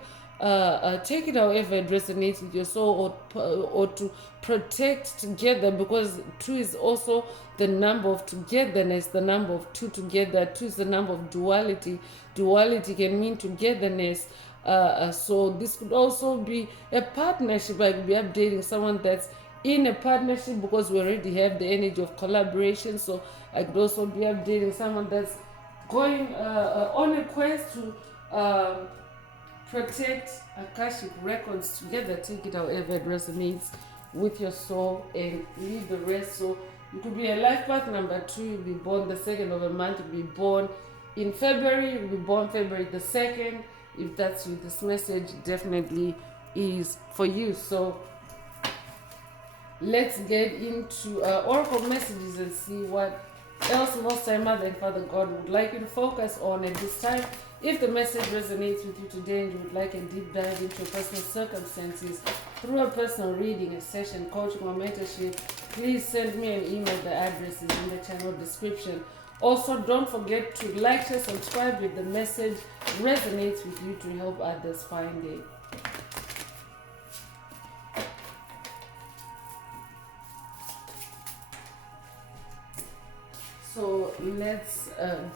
Take it however it resonates with your soul, or to protect together, because 2 is also the number of togetherness, the number of 2 together. 2 is the number of duality. Duality can mean togetherness. So this could also be a partnership. I could be updating someone that's in a partnership, because we already have the energy of collaboration. So I could also be updating someone that's going on a quest to protect Akashic records together. Take it however it resonates with your soul, and leave the rest. So you could be a life path number 2. You'll be born the 2nd of a month. You'll be born in February. You'll be born February the 2nd. If that's you, this message definitely is for you. So let's get into oracle messages and see what else Most High Mother and Father God would like you to focus on at this time. If the message resonates with you today and you would like a deep dive into your personal circumstances through a personal reading, a session, coaching, or mentorship, please send me an email. The address is in the channel description. Also, don't forget to like, share, subscribe if the message resonates with you, to help others find it. So let's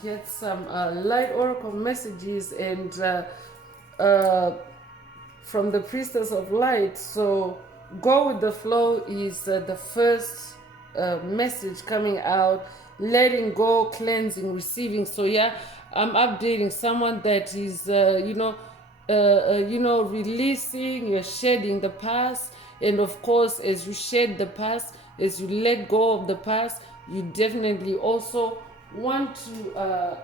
get some light oracle messages, and from the Priestess of Light. So go with the flow is the first message coming out. Letting go, cleansing, receiving. So yeah, I'm updating someone that is releasing. You're shedding the past, and of course, as you shed the past, as you let go of the past, you definitely also want to,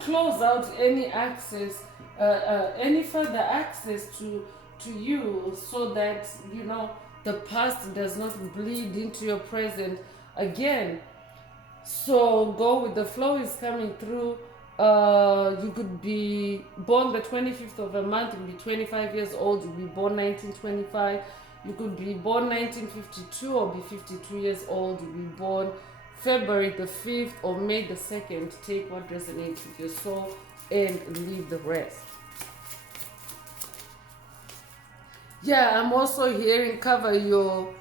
close out any access, any further access to you, so that the past does not bleed into your present again. So go with the flow is coming through. You could be born the 25th of a month, you could be 25 years old, you could be born 1925, you could be born 1952 or be 52 years old, you could be born February the 5th or May the 2nd. Take what resonates with your soul and leave the rest. Yeah, I'm also hearing cover your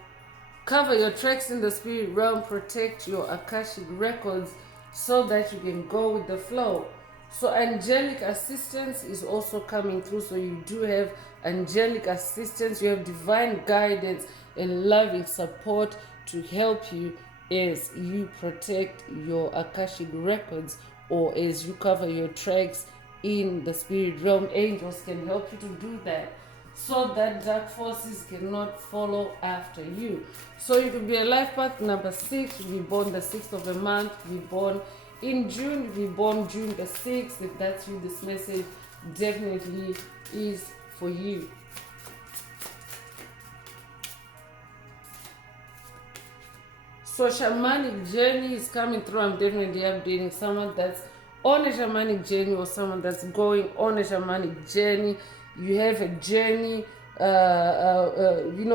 tracks in the spirit realm, protect your Akashic records so that you can go with the flow. So angelic assistance is also coming through. So you do have angelic assistance, you have divine guidance and loving support to help you as you protect your Akashic records, or as you cover your tracks in the spirit realm. Angels can help you to do that, so that dark forces cannot follow after you. So you could be a life path number 6, you be born the 6th of the month, you be born in June, you be born June the 6th. If that's you, this message definitely is for you. So shamanic journey is coming through. I'm definitely updating someone that's on a shamanic journey, or someone that's going on a shamanic journey. You have a journey,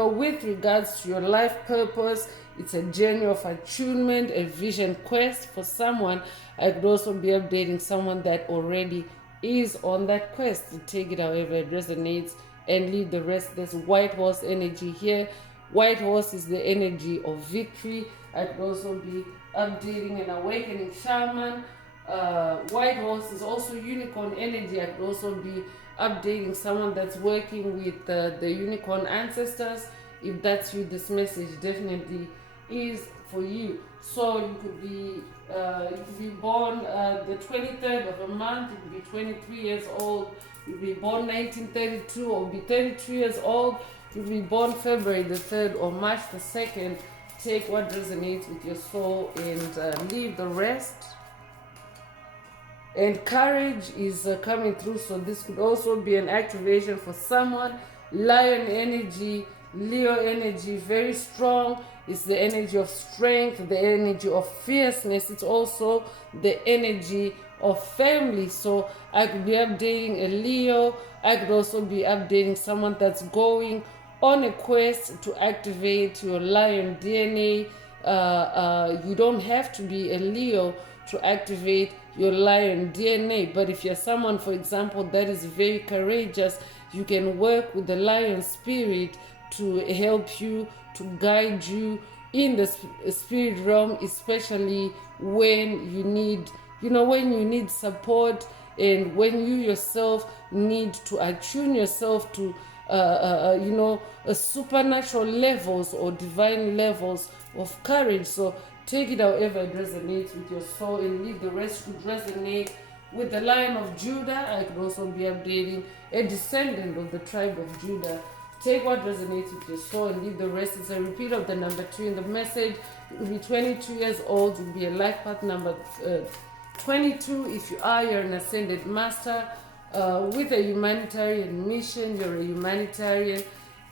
with regards to your life purpose. It's a journey of attunement, a vision quest for someone. I could also be updating someone that already is on that quest. To take it however it resonates and leave the rest. There's white horse energy here. White horse is the energy of victory. I could also be updating an awakening shaman. White horse is also unicorn energy. I could also be updating someone that's working with the unicorn ancestors. If that's you, this message definitely is for you. So you could be born the 23rd of a month. You could be 23 years old. You could be born 1932 or be 32 years old. You could be born February the 3rd or March the 2nd. Take what resonates with your soul and leave the rest. And courage is coming through, so this could also be an activation for someone. Lion energy, Leo energy, very strong. It's the energy of strength, the energy of fierceness. It's also the energy of family. So I could be updating a Leo. I could also be updating someone that's going on a quest to activate your lion DNA. You don't have to be a Leo to activate your lion DNA, but if you're someone, for example, that is very courageous, you can work with the lion spirit to help you, to guide you in the spirit realm, especially when you need support, and when you yourself need to attune yourself to supernatural levels or divine levels of courage. So take it however it resonates with your soul and leave the rest. Could resonate with the Lion of Judah. I could also be updating a descendant of the tribe of Judah. Take what resonates with your soul and leave the rest. It's a repeat of the number 2 in the message. You will be 22 years old. You'll be a life path number 22. If you are, you're an ascended master with a humanitarian mission. You're a humanitarian,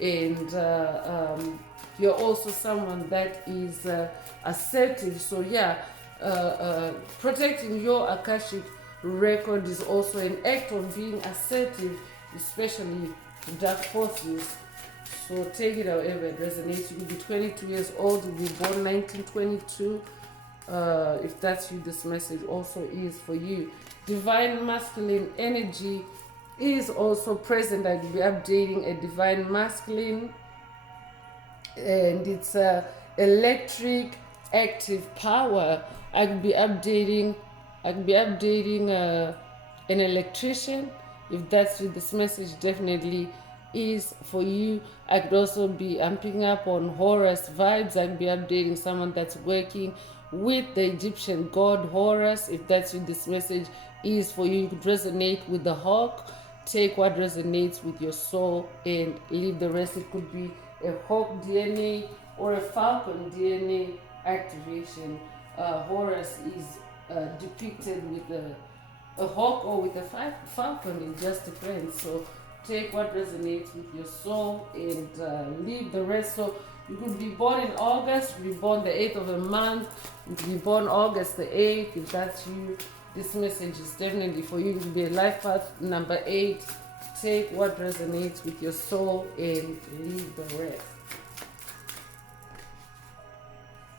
and you're also someone that is assertive. So yeah, protecting your Akashic record is also an act of being assertive, especially to dark forces. So take it however it resonates. You could be 22 years old, you'll be born 1922. If that's you, this message also is for you. Divine masculine energy is also present. I'll be updating a divine masculine, and it's electric active power. I could be updating an electrician. If that's you, this message definitely is for you. I could also be amping up on Horus vibes. I could be updating someone that's working with the Egyptian god Horus. If that's you, this message is for you. You could resonate with the hawk. Take what resonates with your soul and leave the rest. It could be a hawk DNA or a falcon DNA activation Horus is depicted with a hawk or with a falcon. It just depends. So take what resonates with your soul and leave the rest. So you could be born in August, you could be born the 8th of a month, you could be born August the 8th. If that's you, this message is definitely for you. It could be a life path number 8. Take what resonates with your soul and leave the rest.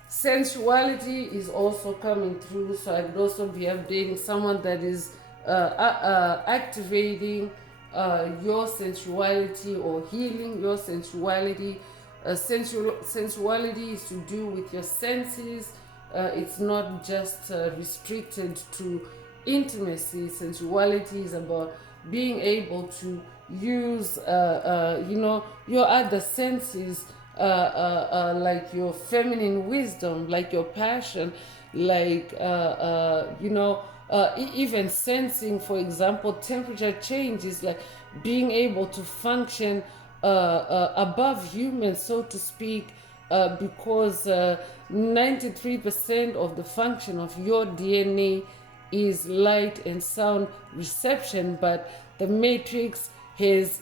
Sensuality is also coming through, so I could also be updating someone that is activating your sensuality or healing your sensuality. Sensuality is to do with your senses. It's not just restricted to intimacy. Sensuality is about being able to use, your other senses, like your feminine wisdom, like your passion, like, even sensing, for example, temperature changes, like being able to function above humans, so to speak, because 93% of the function of your DNA is light and sound reception, but the matrix has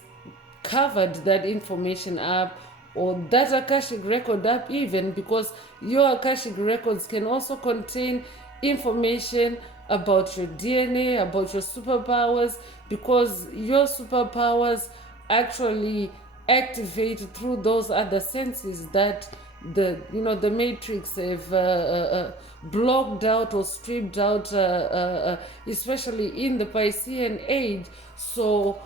covered that information up, or that Akashic record up, even because your Akashic records can also contain information about your DNA, about your superpowers, because your superpowers actually activate through those other senses that the matrix have blocked out or stripped out, especially in the Piscean age. So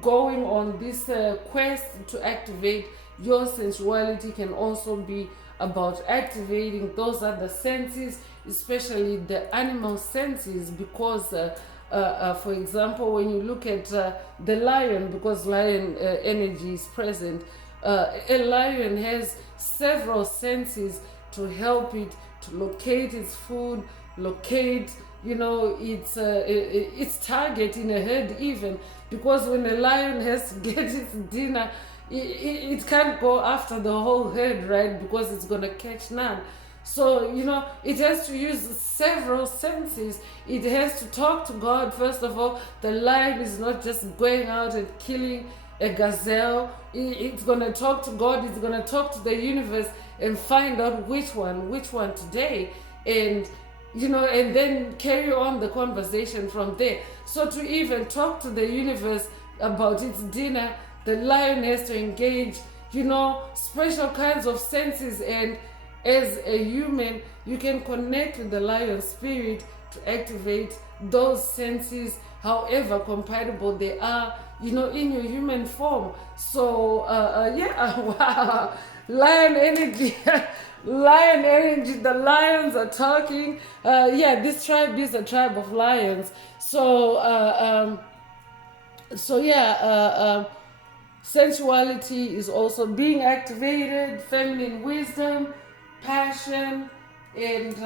going on this quest to activate your sensuality can also be about activating those other senses, especially the animal senses, because for example, when you look at the lion, because lion energy is present, a lion has several senses to help it to locate its food, locate its target in a herd, even because when a lion has to get its dinner, it can't go after the whole herd, right? Because it's gonna catch none. So it has to use several senses. It has to talk to God first of all. The lion is not just going out and killing a gazelle. It's gonna talk to God. It's gonna talk to the universe and find out which one today, and and then carry on the conversation from there. So to even talk to the universe about its dinner, the lion has to engage, special kinds of senses. And as a human, you can connect with the lion spirit to activate those senses, however compatible they are, in your human form. So, wow, lion energy. Lion energy, the lions are talking. This tribe is a tribe of lions. So sensuality is also being activated, feminine wisdom, passion, and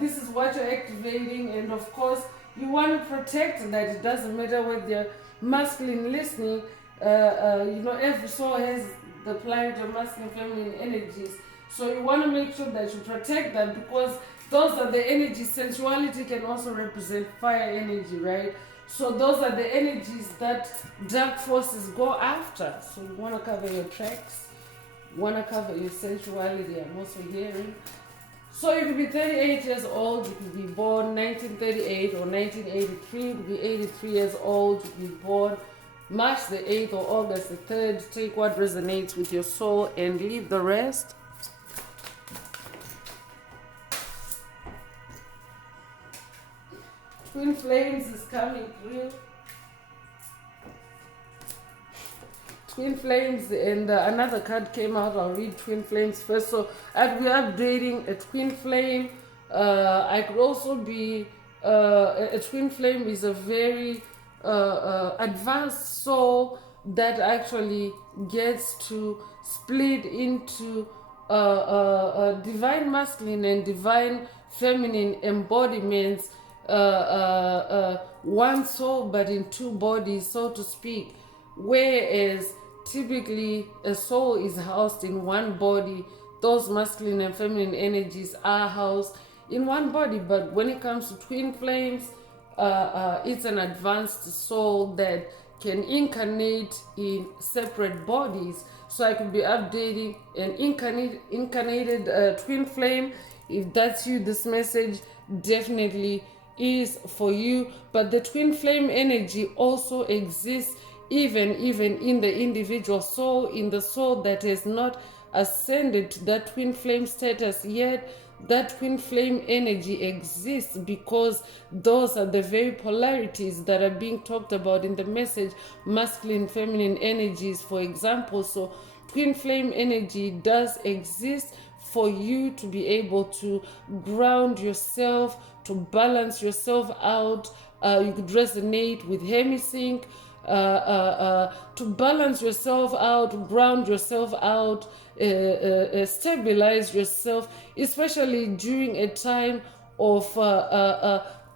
this is what you're activating. And of course, you want to protect that. It doesn't matter whether you're masculine listening. Every soul has the planet of masculine, feminine energies. So you want to make sure that you protect that, because those are the energies. Sensuality can also represent fire energy, right? So those are the energies that dark forces go after. So you want to cover your tracks, you want to cover your sensuality. I'm also hearing. So you could be 38 years old, you could be born 1938 or 1983, you could be 83 years old, you could be born March the 8th or August the 3rd. Take what resonates with your soul and leave the rest. Twin Flames is coming through. Twin Flames, and another card came out. I'll read Twin Flames first. So as we're updating a Twin Flame, I could also be, a Twin Flame is a very advanced soul that actually gets to split into divine masculine and divine feminine embodiments, one soul but in two bodies, so to speak. Whereas typically a soul is housed in one body. Those masculine and feminine energies are housed in one body. But when it comes to twin flames, it's an advanced soul that can incarnate in separate bodies. So I could be updating an incarnated twin flame. If that's you, this message definitely is for you. But the twin flame energy also exists even in the individual soul, in the soul that has not ascended to that twin flame status yet. That twin flame energy exists because those are the very polarities that are being talked about in the message, masculine, feminine energies, for example. So twin flame energy does exist for you to be able to ground yourself, to balance yourself out. You could resonate with hemisync, to balance yourself out, ground yourself out, stabilize yourself, especially during a time of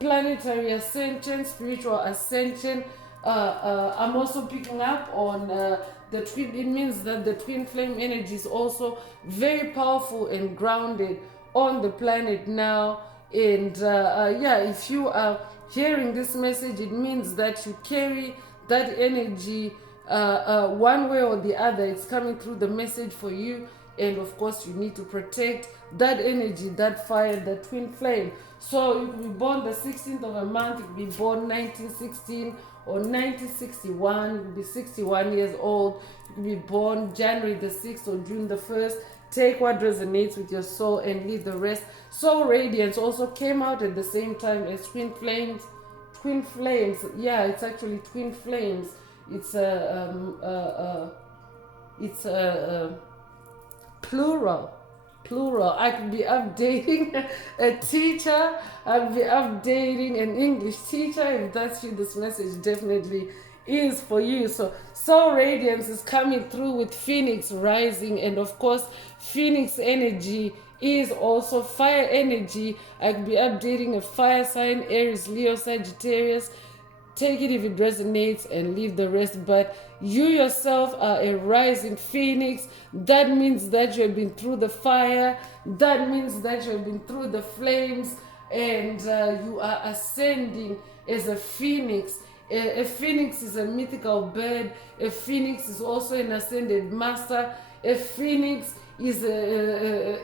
planetary ascension, spiritual ascension. I'm also picking up on the twin. It means that the twin flame energy is also very powerful and grounded on the planet now. And yeah, if you are hearing this message, it means that you carry that energy one way or the other. It's coming through the message for you, and of course you need to protect that energy, that fire, that twin flame. So you could be born the 16th of a month, you could be born 1916 or 1961, you could be 61 years old, you could be born January the 6th or June the 1st. Take what resonates with your soul and leave the rest. Soul radiance also came out at the same time as twin flames. Twin flames, yeah, it's actually twin flames. It's a plural. I could be updating a teacher. I'll be updating an English teacher. If that's you, this message definitely is for you. So soul radiance is coming through with Phoenix rising, and of course Phoenix energy is also fire energy. I could be updating a fire sign, Aries, Leo, Sagittarius. Take it if it resonates and leave the rest. But you yourself are a rising phoenix. That means that you have been through the fire. That means that you have been through the flames, and you are ascending as a phoenix. A phoenix is a mythical bird. A phoenix is also an ascended master. A phoenix is a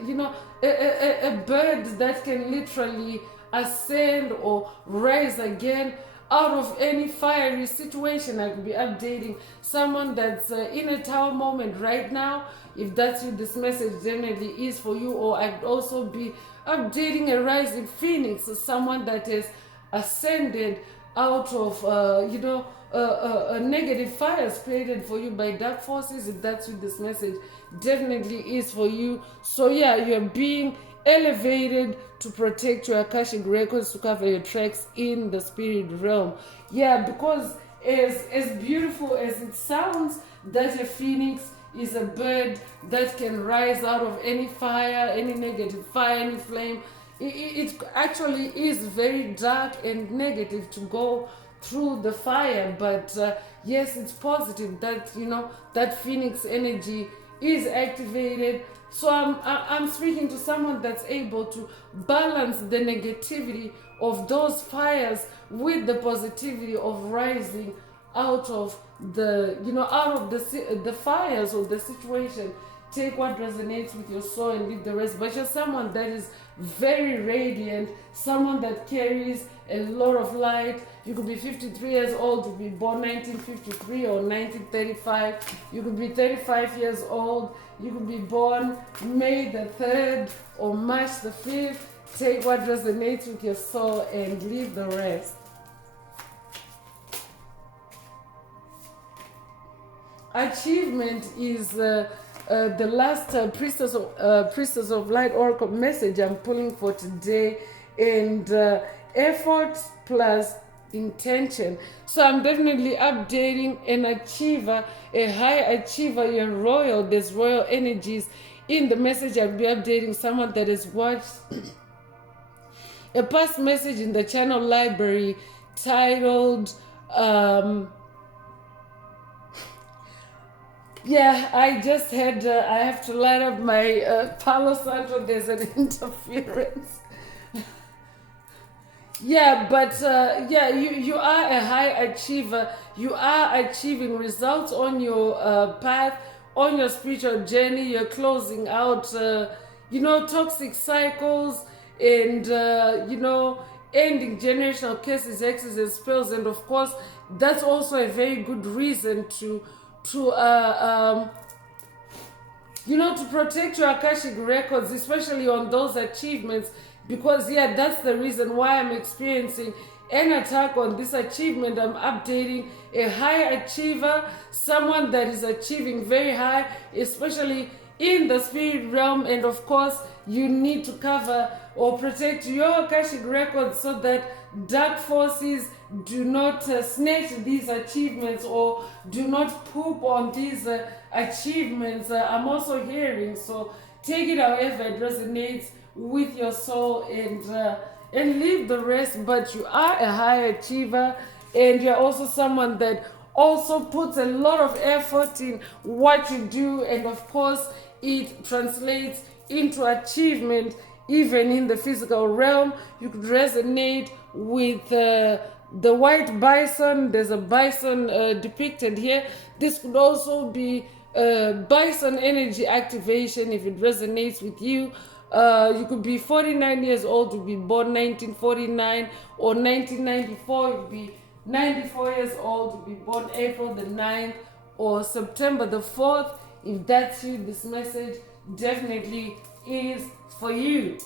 bird that can literally ascend or rise again out of any fiery situation. I could be updating someone that's in a tower moment right now. If that's you, this message definitely is for you. Or I could also be updating a rising phoenix, so someone that has ascended out of negative fires created for you by dark forces. If that's you, this message definitely is for you. So yeah, you're being elevated to protect your Akashic records, to cover your tracks in the spirit realm. Yeah, because as beautiful as it sounds, that a phoenix is a bird that can rise out of any fire, any negative fire, any flame. It actually is very dark and negative to go through the fire, but yes, it's positive that that phoenix energy is activated. So I'm speaking to someone that's able to balance the negativity of those fires with the positivity of rising out of the fires or the situation. Take what resonates with your soul and leave the rest. But you're someone that is very radiant, someone that carries a lot of light. You could be 53 years old, you could be born 1953 or 1935. You could be 35 years old, you could be born May the 3rd or March the 5th. Take what resonates with your soul and leave the rest. Achievement is the last Priestess of Light Oracle message I'm pulling for today, and effort plus intention. So I'm definitely updating an achiever, a high achiever. You're royal. There's royal energies in the message. I'll be updating someone that has watched a past message in the channel library titled Yeah, I just had, I have to light up my Palo Santo. There's an interference. Yeah, but yeah, you are a high achiever. You are achieving results on your path, on your spiritual journey. You're closing out, toxic cycles and, ending generational curses, hexes, and spells. And of course, that's also a very good reason to to protect your Akashic records, especially on those achievements, because, yeah, that's the reason why I'm experiencing an attack on this achievement. I'm updating a high achiever, someone that is achieving very high, especially in the spirit realm. And of course, you need to cover or protect your Akashic records so that dark forces do not snatch these achievements or do not poop on these achievements. I'm also hearing, so take it however it resonates with your soul, and leave the rest. But you are a high achiever, and you're also someone that also puts a lot of effort in what you do, and of course it translates into achievement even in the physical realm. You could resonate with the white bison. There's a bison depicted here. This could also be bison energy activation if it resonates with you. You could be 49 years old, to be born 1949, or 1994, you could be 94 years old, to be born April the 9th or September the 4th. If that's you, this message definitely is for you.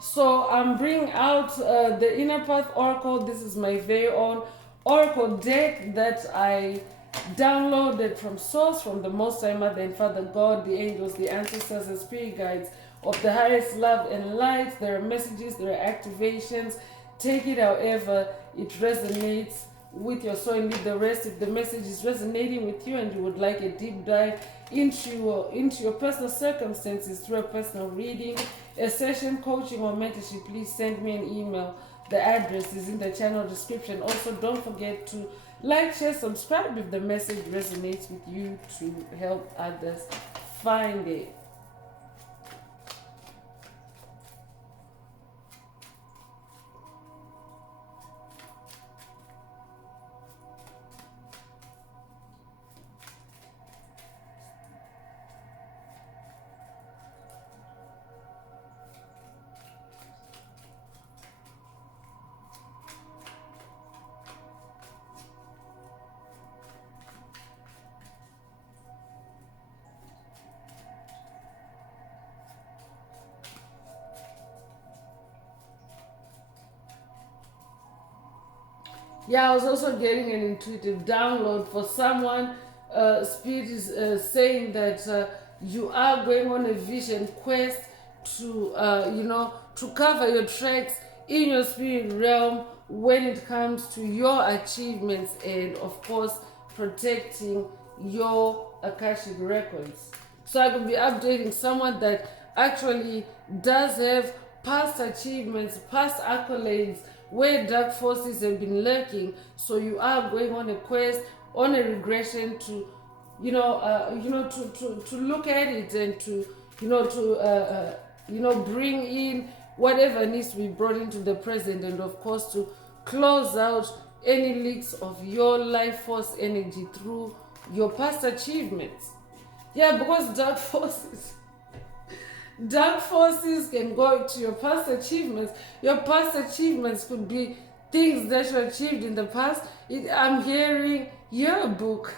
So I'm bringing out the Inner Path Oracle. This is my very own Oracle deck that I downloaded from Source, from the Most High Mother and Father God, the angels, the ancestors, and spirit guides of the highest love and light. There are messages, there are activations. Take it however it resonates with your soul, and leave the rest. If the message is resonating with you and you would like a deep dive into your personal circumstances through a personal reading, a session, coaching, or mentorship, please send me an email. The address is in the channel description. Also, don't forget to like, share, subscribe if the message resonates with you, to help others find it. Yeah, I was also getting an intuitive download for someone. Spirit is saying that you are going on a vision quest to, to cover your tracks in your spirit realm when it comes to your achievements, and of course protecting your Akashic records. So I could be updating someone that actually does have past achievements, past accolades, where dark forces have been lurking. So you are going on a quest, on a regression to, to look at it, and to, bring in whatever needs to be brought into the present, and of course to close out any leaks of your life force energy through your past achievements. Yeah, because dark forces can go to your past achievements. Your past achievements could be things that you achieved in the past. I'm hearing yearbook.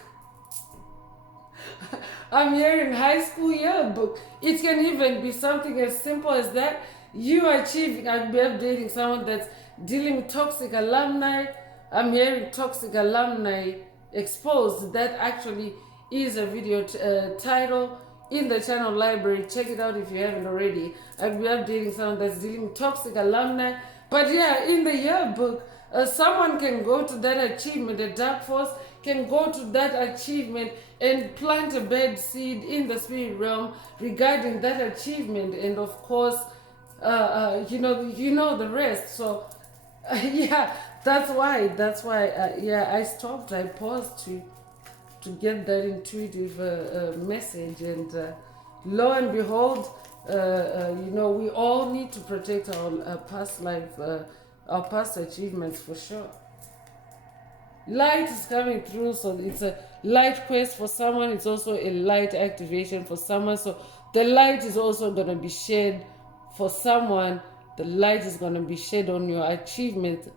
I'm hearing high school yearbook. It can even be something as simple as that. You achieving, I'll be updating someone that's dealing with toxic alumni. I'm hearing toxic alumni exposed. That actually is a video title in the channel library. Check it out if you haven't already. I'll be updating someone that's dealing with toxic alumni. But yeah, in the yearbook, someone can go to that achievement. A dark force can go to that achievement and plant a bad seed in the spirit realm regarding that achievement. And of course, you know the rest. So yeah, that's why I stopped. I paused to get that intuitive message. And lo and behold, we all need to protect our past life, our past achievements for sure. Light is coming through, so it's a light quest for someone. It's also a light activation for someone. So the light is also going to be shed for someone. The light is going to be shed on your achievements,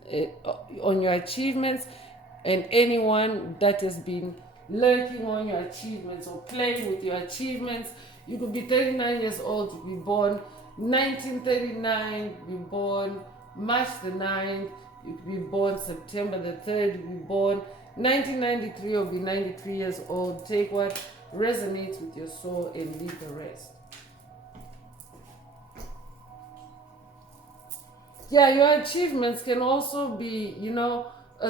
and anyone that has been lurking on your achievements or playing with your achievements. You could be 39 years old, you be born 1939, be born March the 9th, you could be born September the 3rd, you be born 1993 or be 93 years old. Take what resonates with your soul and leave the rest. Yeah, your achievements can also be,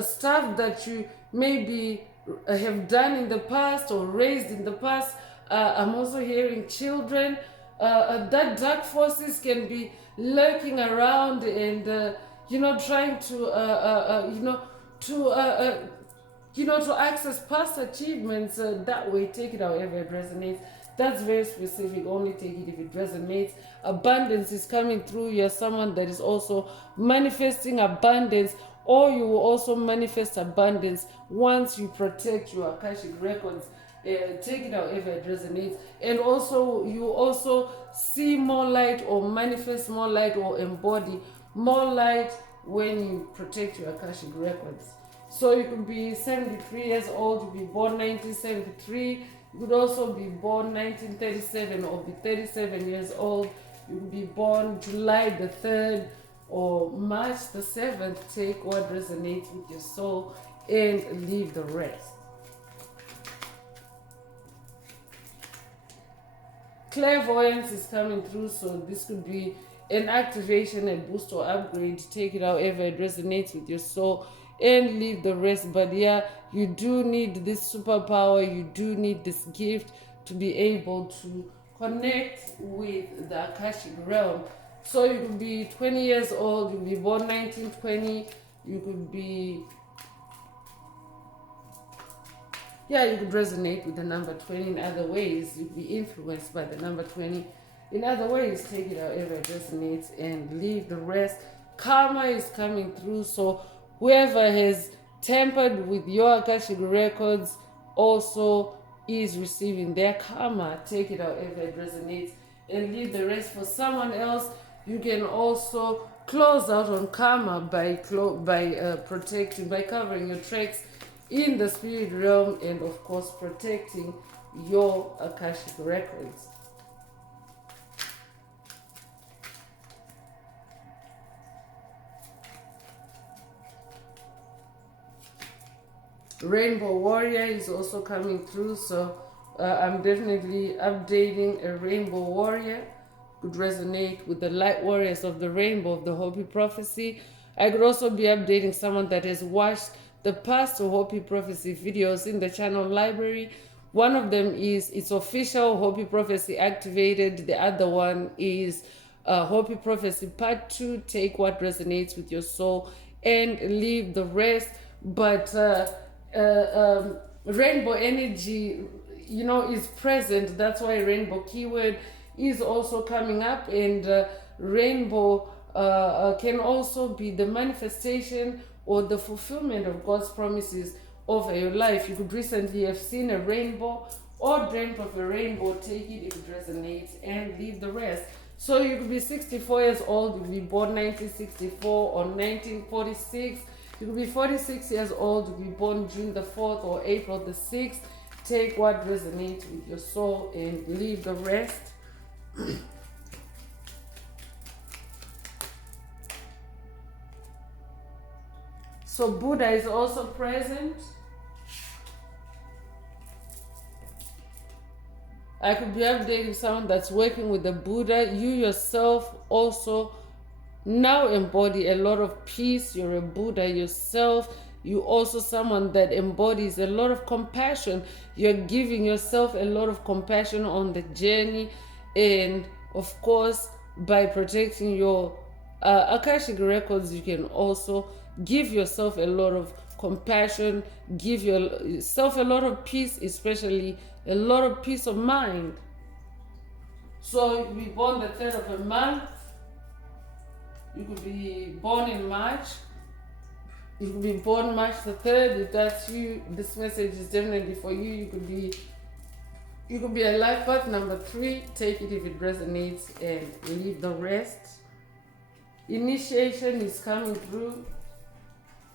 stuff that you maybe have done in the past or raised in the past. I'm also hearing children. That dark forces can be lurking around and trying to access past achievements that way. Take it however it resonates. That's very specific. Only take it if it resonates. Abundance is coming through. You're someone that is also manifesting abundance, or you will also manifest abundance once you protect your Akashic records. Take it however it resonates. And also, you also see more light or manifest more light or embody more light when you protect your Akashic records. So you could be 73 years old, you be born 1973. You could also be born 1937 or be 37 years old. You could be born July the 3rd or March the 7th. Take what resonates with your soul and leave the rest. Clairvoyance is coming through, so this could be an activation, a boost or upgrade. Take it however it resonates with your soul and leave the rest. But yeah, you do need this superpower, you do need this gift to be able to connect with the Akashic realm. So you could be 20 years old, you could be born 1920, you could be, you could resonate with the number 20 in other ways. You could be influenced by the number 20 in other ways. Take it however it resonates and leave the rest. Karma is coming through, so whoever has tampered with your Akashic records also is receiving their karma. Take it however it resonates and leave the rest for someone else. You can also close out on karma by protecting, by covering your tracks in the spirit realm, and of course protecting your Akashic records. Rainbow Warrior is also coming through, so I'm definitely updating a Rainbow Warrior. Could resonate with the light warriors of the rainbow of the Hopi prophecy. I could also be updating someone that has watched the past Hopi prophecy videos in the channel library. One of them is it's official Hopi prophecy activated. The other one is Hopi prophecy part 2. Take what resonates with your soul and leave the rest. But rainbow energy, is present. That's why rainbow keyword is also coming up, and rainbow can also be the manifestation or the fulfillment of God's promises over your life. You could recently have seen a rainbow or dreamt of a rainbow. Take it if it resonates and leave the rest. So you could be 64 years old, you could be born 1964 or 1946. You could be 46 years old, you could be born June the 4th or April the 6th. Take what resonates with your soul and leave the rest. So Buddha is also present. I could be updating someone that's working with the Buddha. You yourself also now embody a lot of peace. You're a Buddha yourself. You also someone that embodies a lot of compassion. You're giving yourself a lot of compassion on the journey. And of course, by protecting your Akashic records, you can also give yourself a lot of compassion, give yourself a lot of peace, especially a lot of peace of mind. So you could be born the 3rd of a month, you could be born in March, you could be born March the 3rd. If that's you, this message is definitely for you. You could be a life path number 3. Take it if it resonates and leave the rest. Initiation is coming through.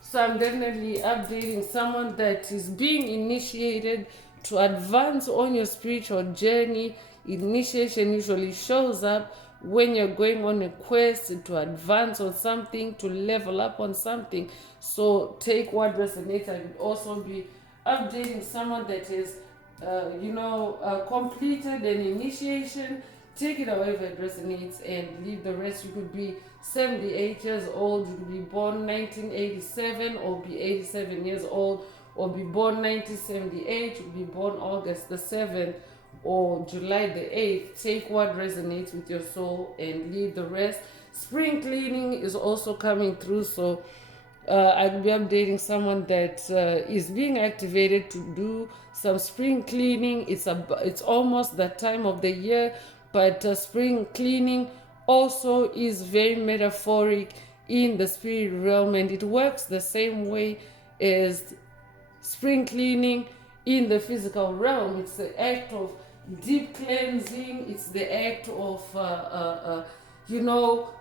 So I'm definitely updating someone that is being initiated to advance on your spiritual journey. Initiation usually shows up when you're going on a quest to advance on something, to level up on something. So take what resonates. I could also be updating someone that is, completed an initiation. Take it however it resonates and leave the rest. You could be 78 years old, you could be born 1987 or be 87 years old, or be born 1978, you could be born August the 7th or July the 8th. Take what resonates with your soul and leave the rest. Spring cleaning is also coming through, so I'll be updating someone that is being activated to do some spring cleaning. It's almost that time of the year, but spring cleaning also is very metaphoric in the spirit realm, and it works the same way as spring cleaning in the physical realm. It's the act of deep cleansing. It's the act of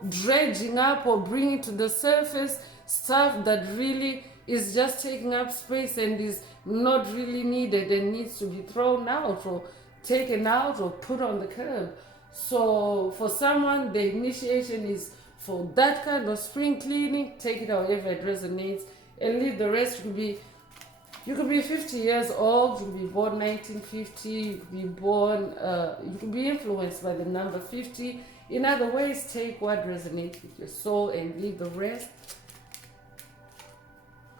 dredging up or bringing to the surface stuff that really is just taking up space and is not really needed and needs to be thrown out or taken out or put on the curb. So for someone, the initiation is for that kind of spring cleaning. Take it however it resonates and leave the rest. You could be 50 years old, you could be born 1950, you could be born, you could be influenced by the number 50. In other ways, take what resonates with your soul and leave the rest.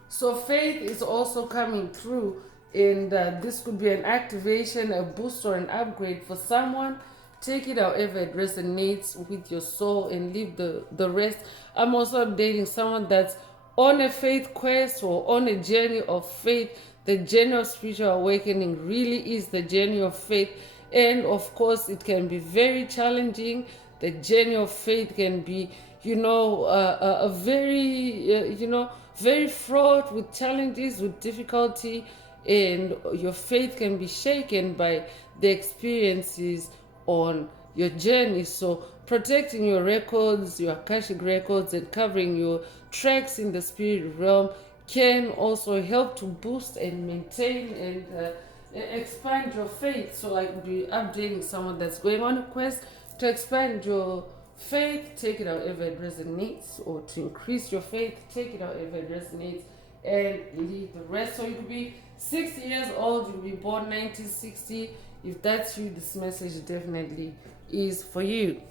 So faith is also coming through, and this could be an activation, a boost, or an upgrade for someone. Take it however it resonates with your soul and leave the rest. I'm also updating someone that's on a faith quest or on a journey of faith. The journey of spiritual awakening really is the journey of faith. And of course, it can be very challenging. The journey of faith can be, very fraught with challenges, with difficulty. And your faith can be shaken by the experiences on your journey. So protecting your records, your Akashic records, and covering your tracks in the spirit realm can also help to boost and maintain and expand your faith. So I could be updating someone that's going on a quest to expand your faith. Take it however it resonates, or to increase your faith. Take it however it resonates and leave the rest. So you could be 60 years old, you could be born 1960. If that's you, this message definitely is for you.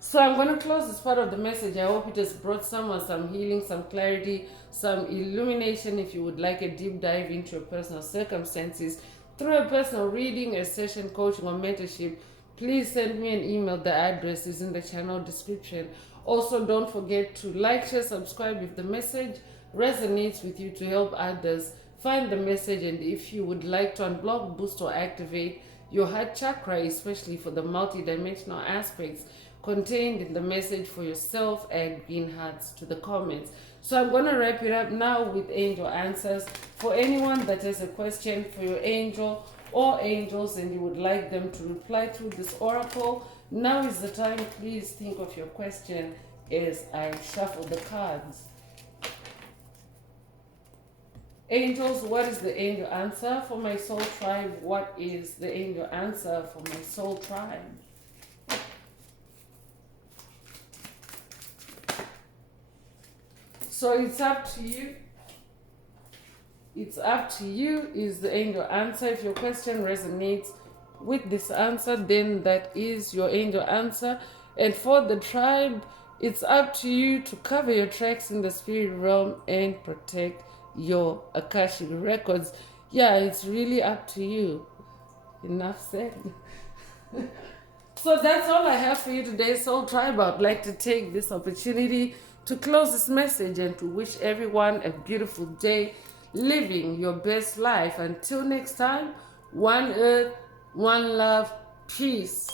So I'm going to close this part of the message. I hope it has brought someone some healing, some clarity, some illumination. If you would like a deep dive into your personal circumstances through a personal reading, a session, coaching, or mentorship, please send me an email. The address is in the channel description. Also, don't forget to like, share, subscribe if the message resonates with you, to help others find the message. And if you would like to unblock, boost, or activate your heart chakra, especially for the multidimensional aspects contained in the message for yourself, add green hearts to the comments. So I'm going to wrap it up now with angel answers. For anyone that has a question for your angel or angels and you would like them to reply through this oracle, now is the time. Please think of your question as I shuffle the cards. Angels, what is the angel answer for my soul tribe? What is the angel answer for my soul tribe? So it's up to you. It's up to you is the angel answer. If your question resonates with this answer, then that is your angel answer. And for the tribe, it's up to you to cover your tracks in the spirit realm and protect your Akashic records. Yeah, it's really up to you. Enough said. So that's all I have for you today, Soul Tribe. I'd like to take this opportunity to close this message and to wish everyone a beautiful day, living your best life. Until next time, one earth, one love, peace.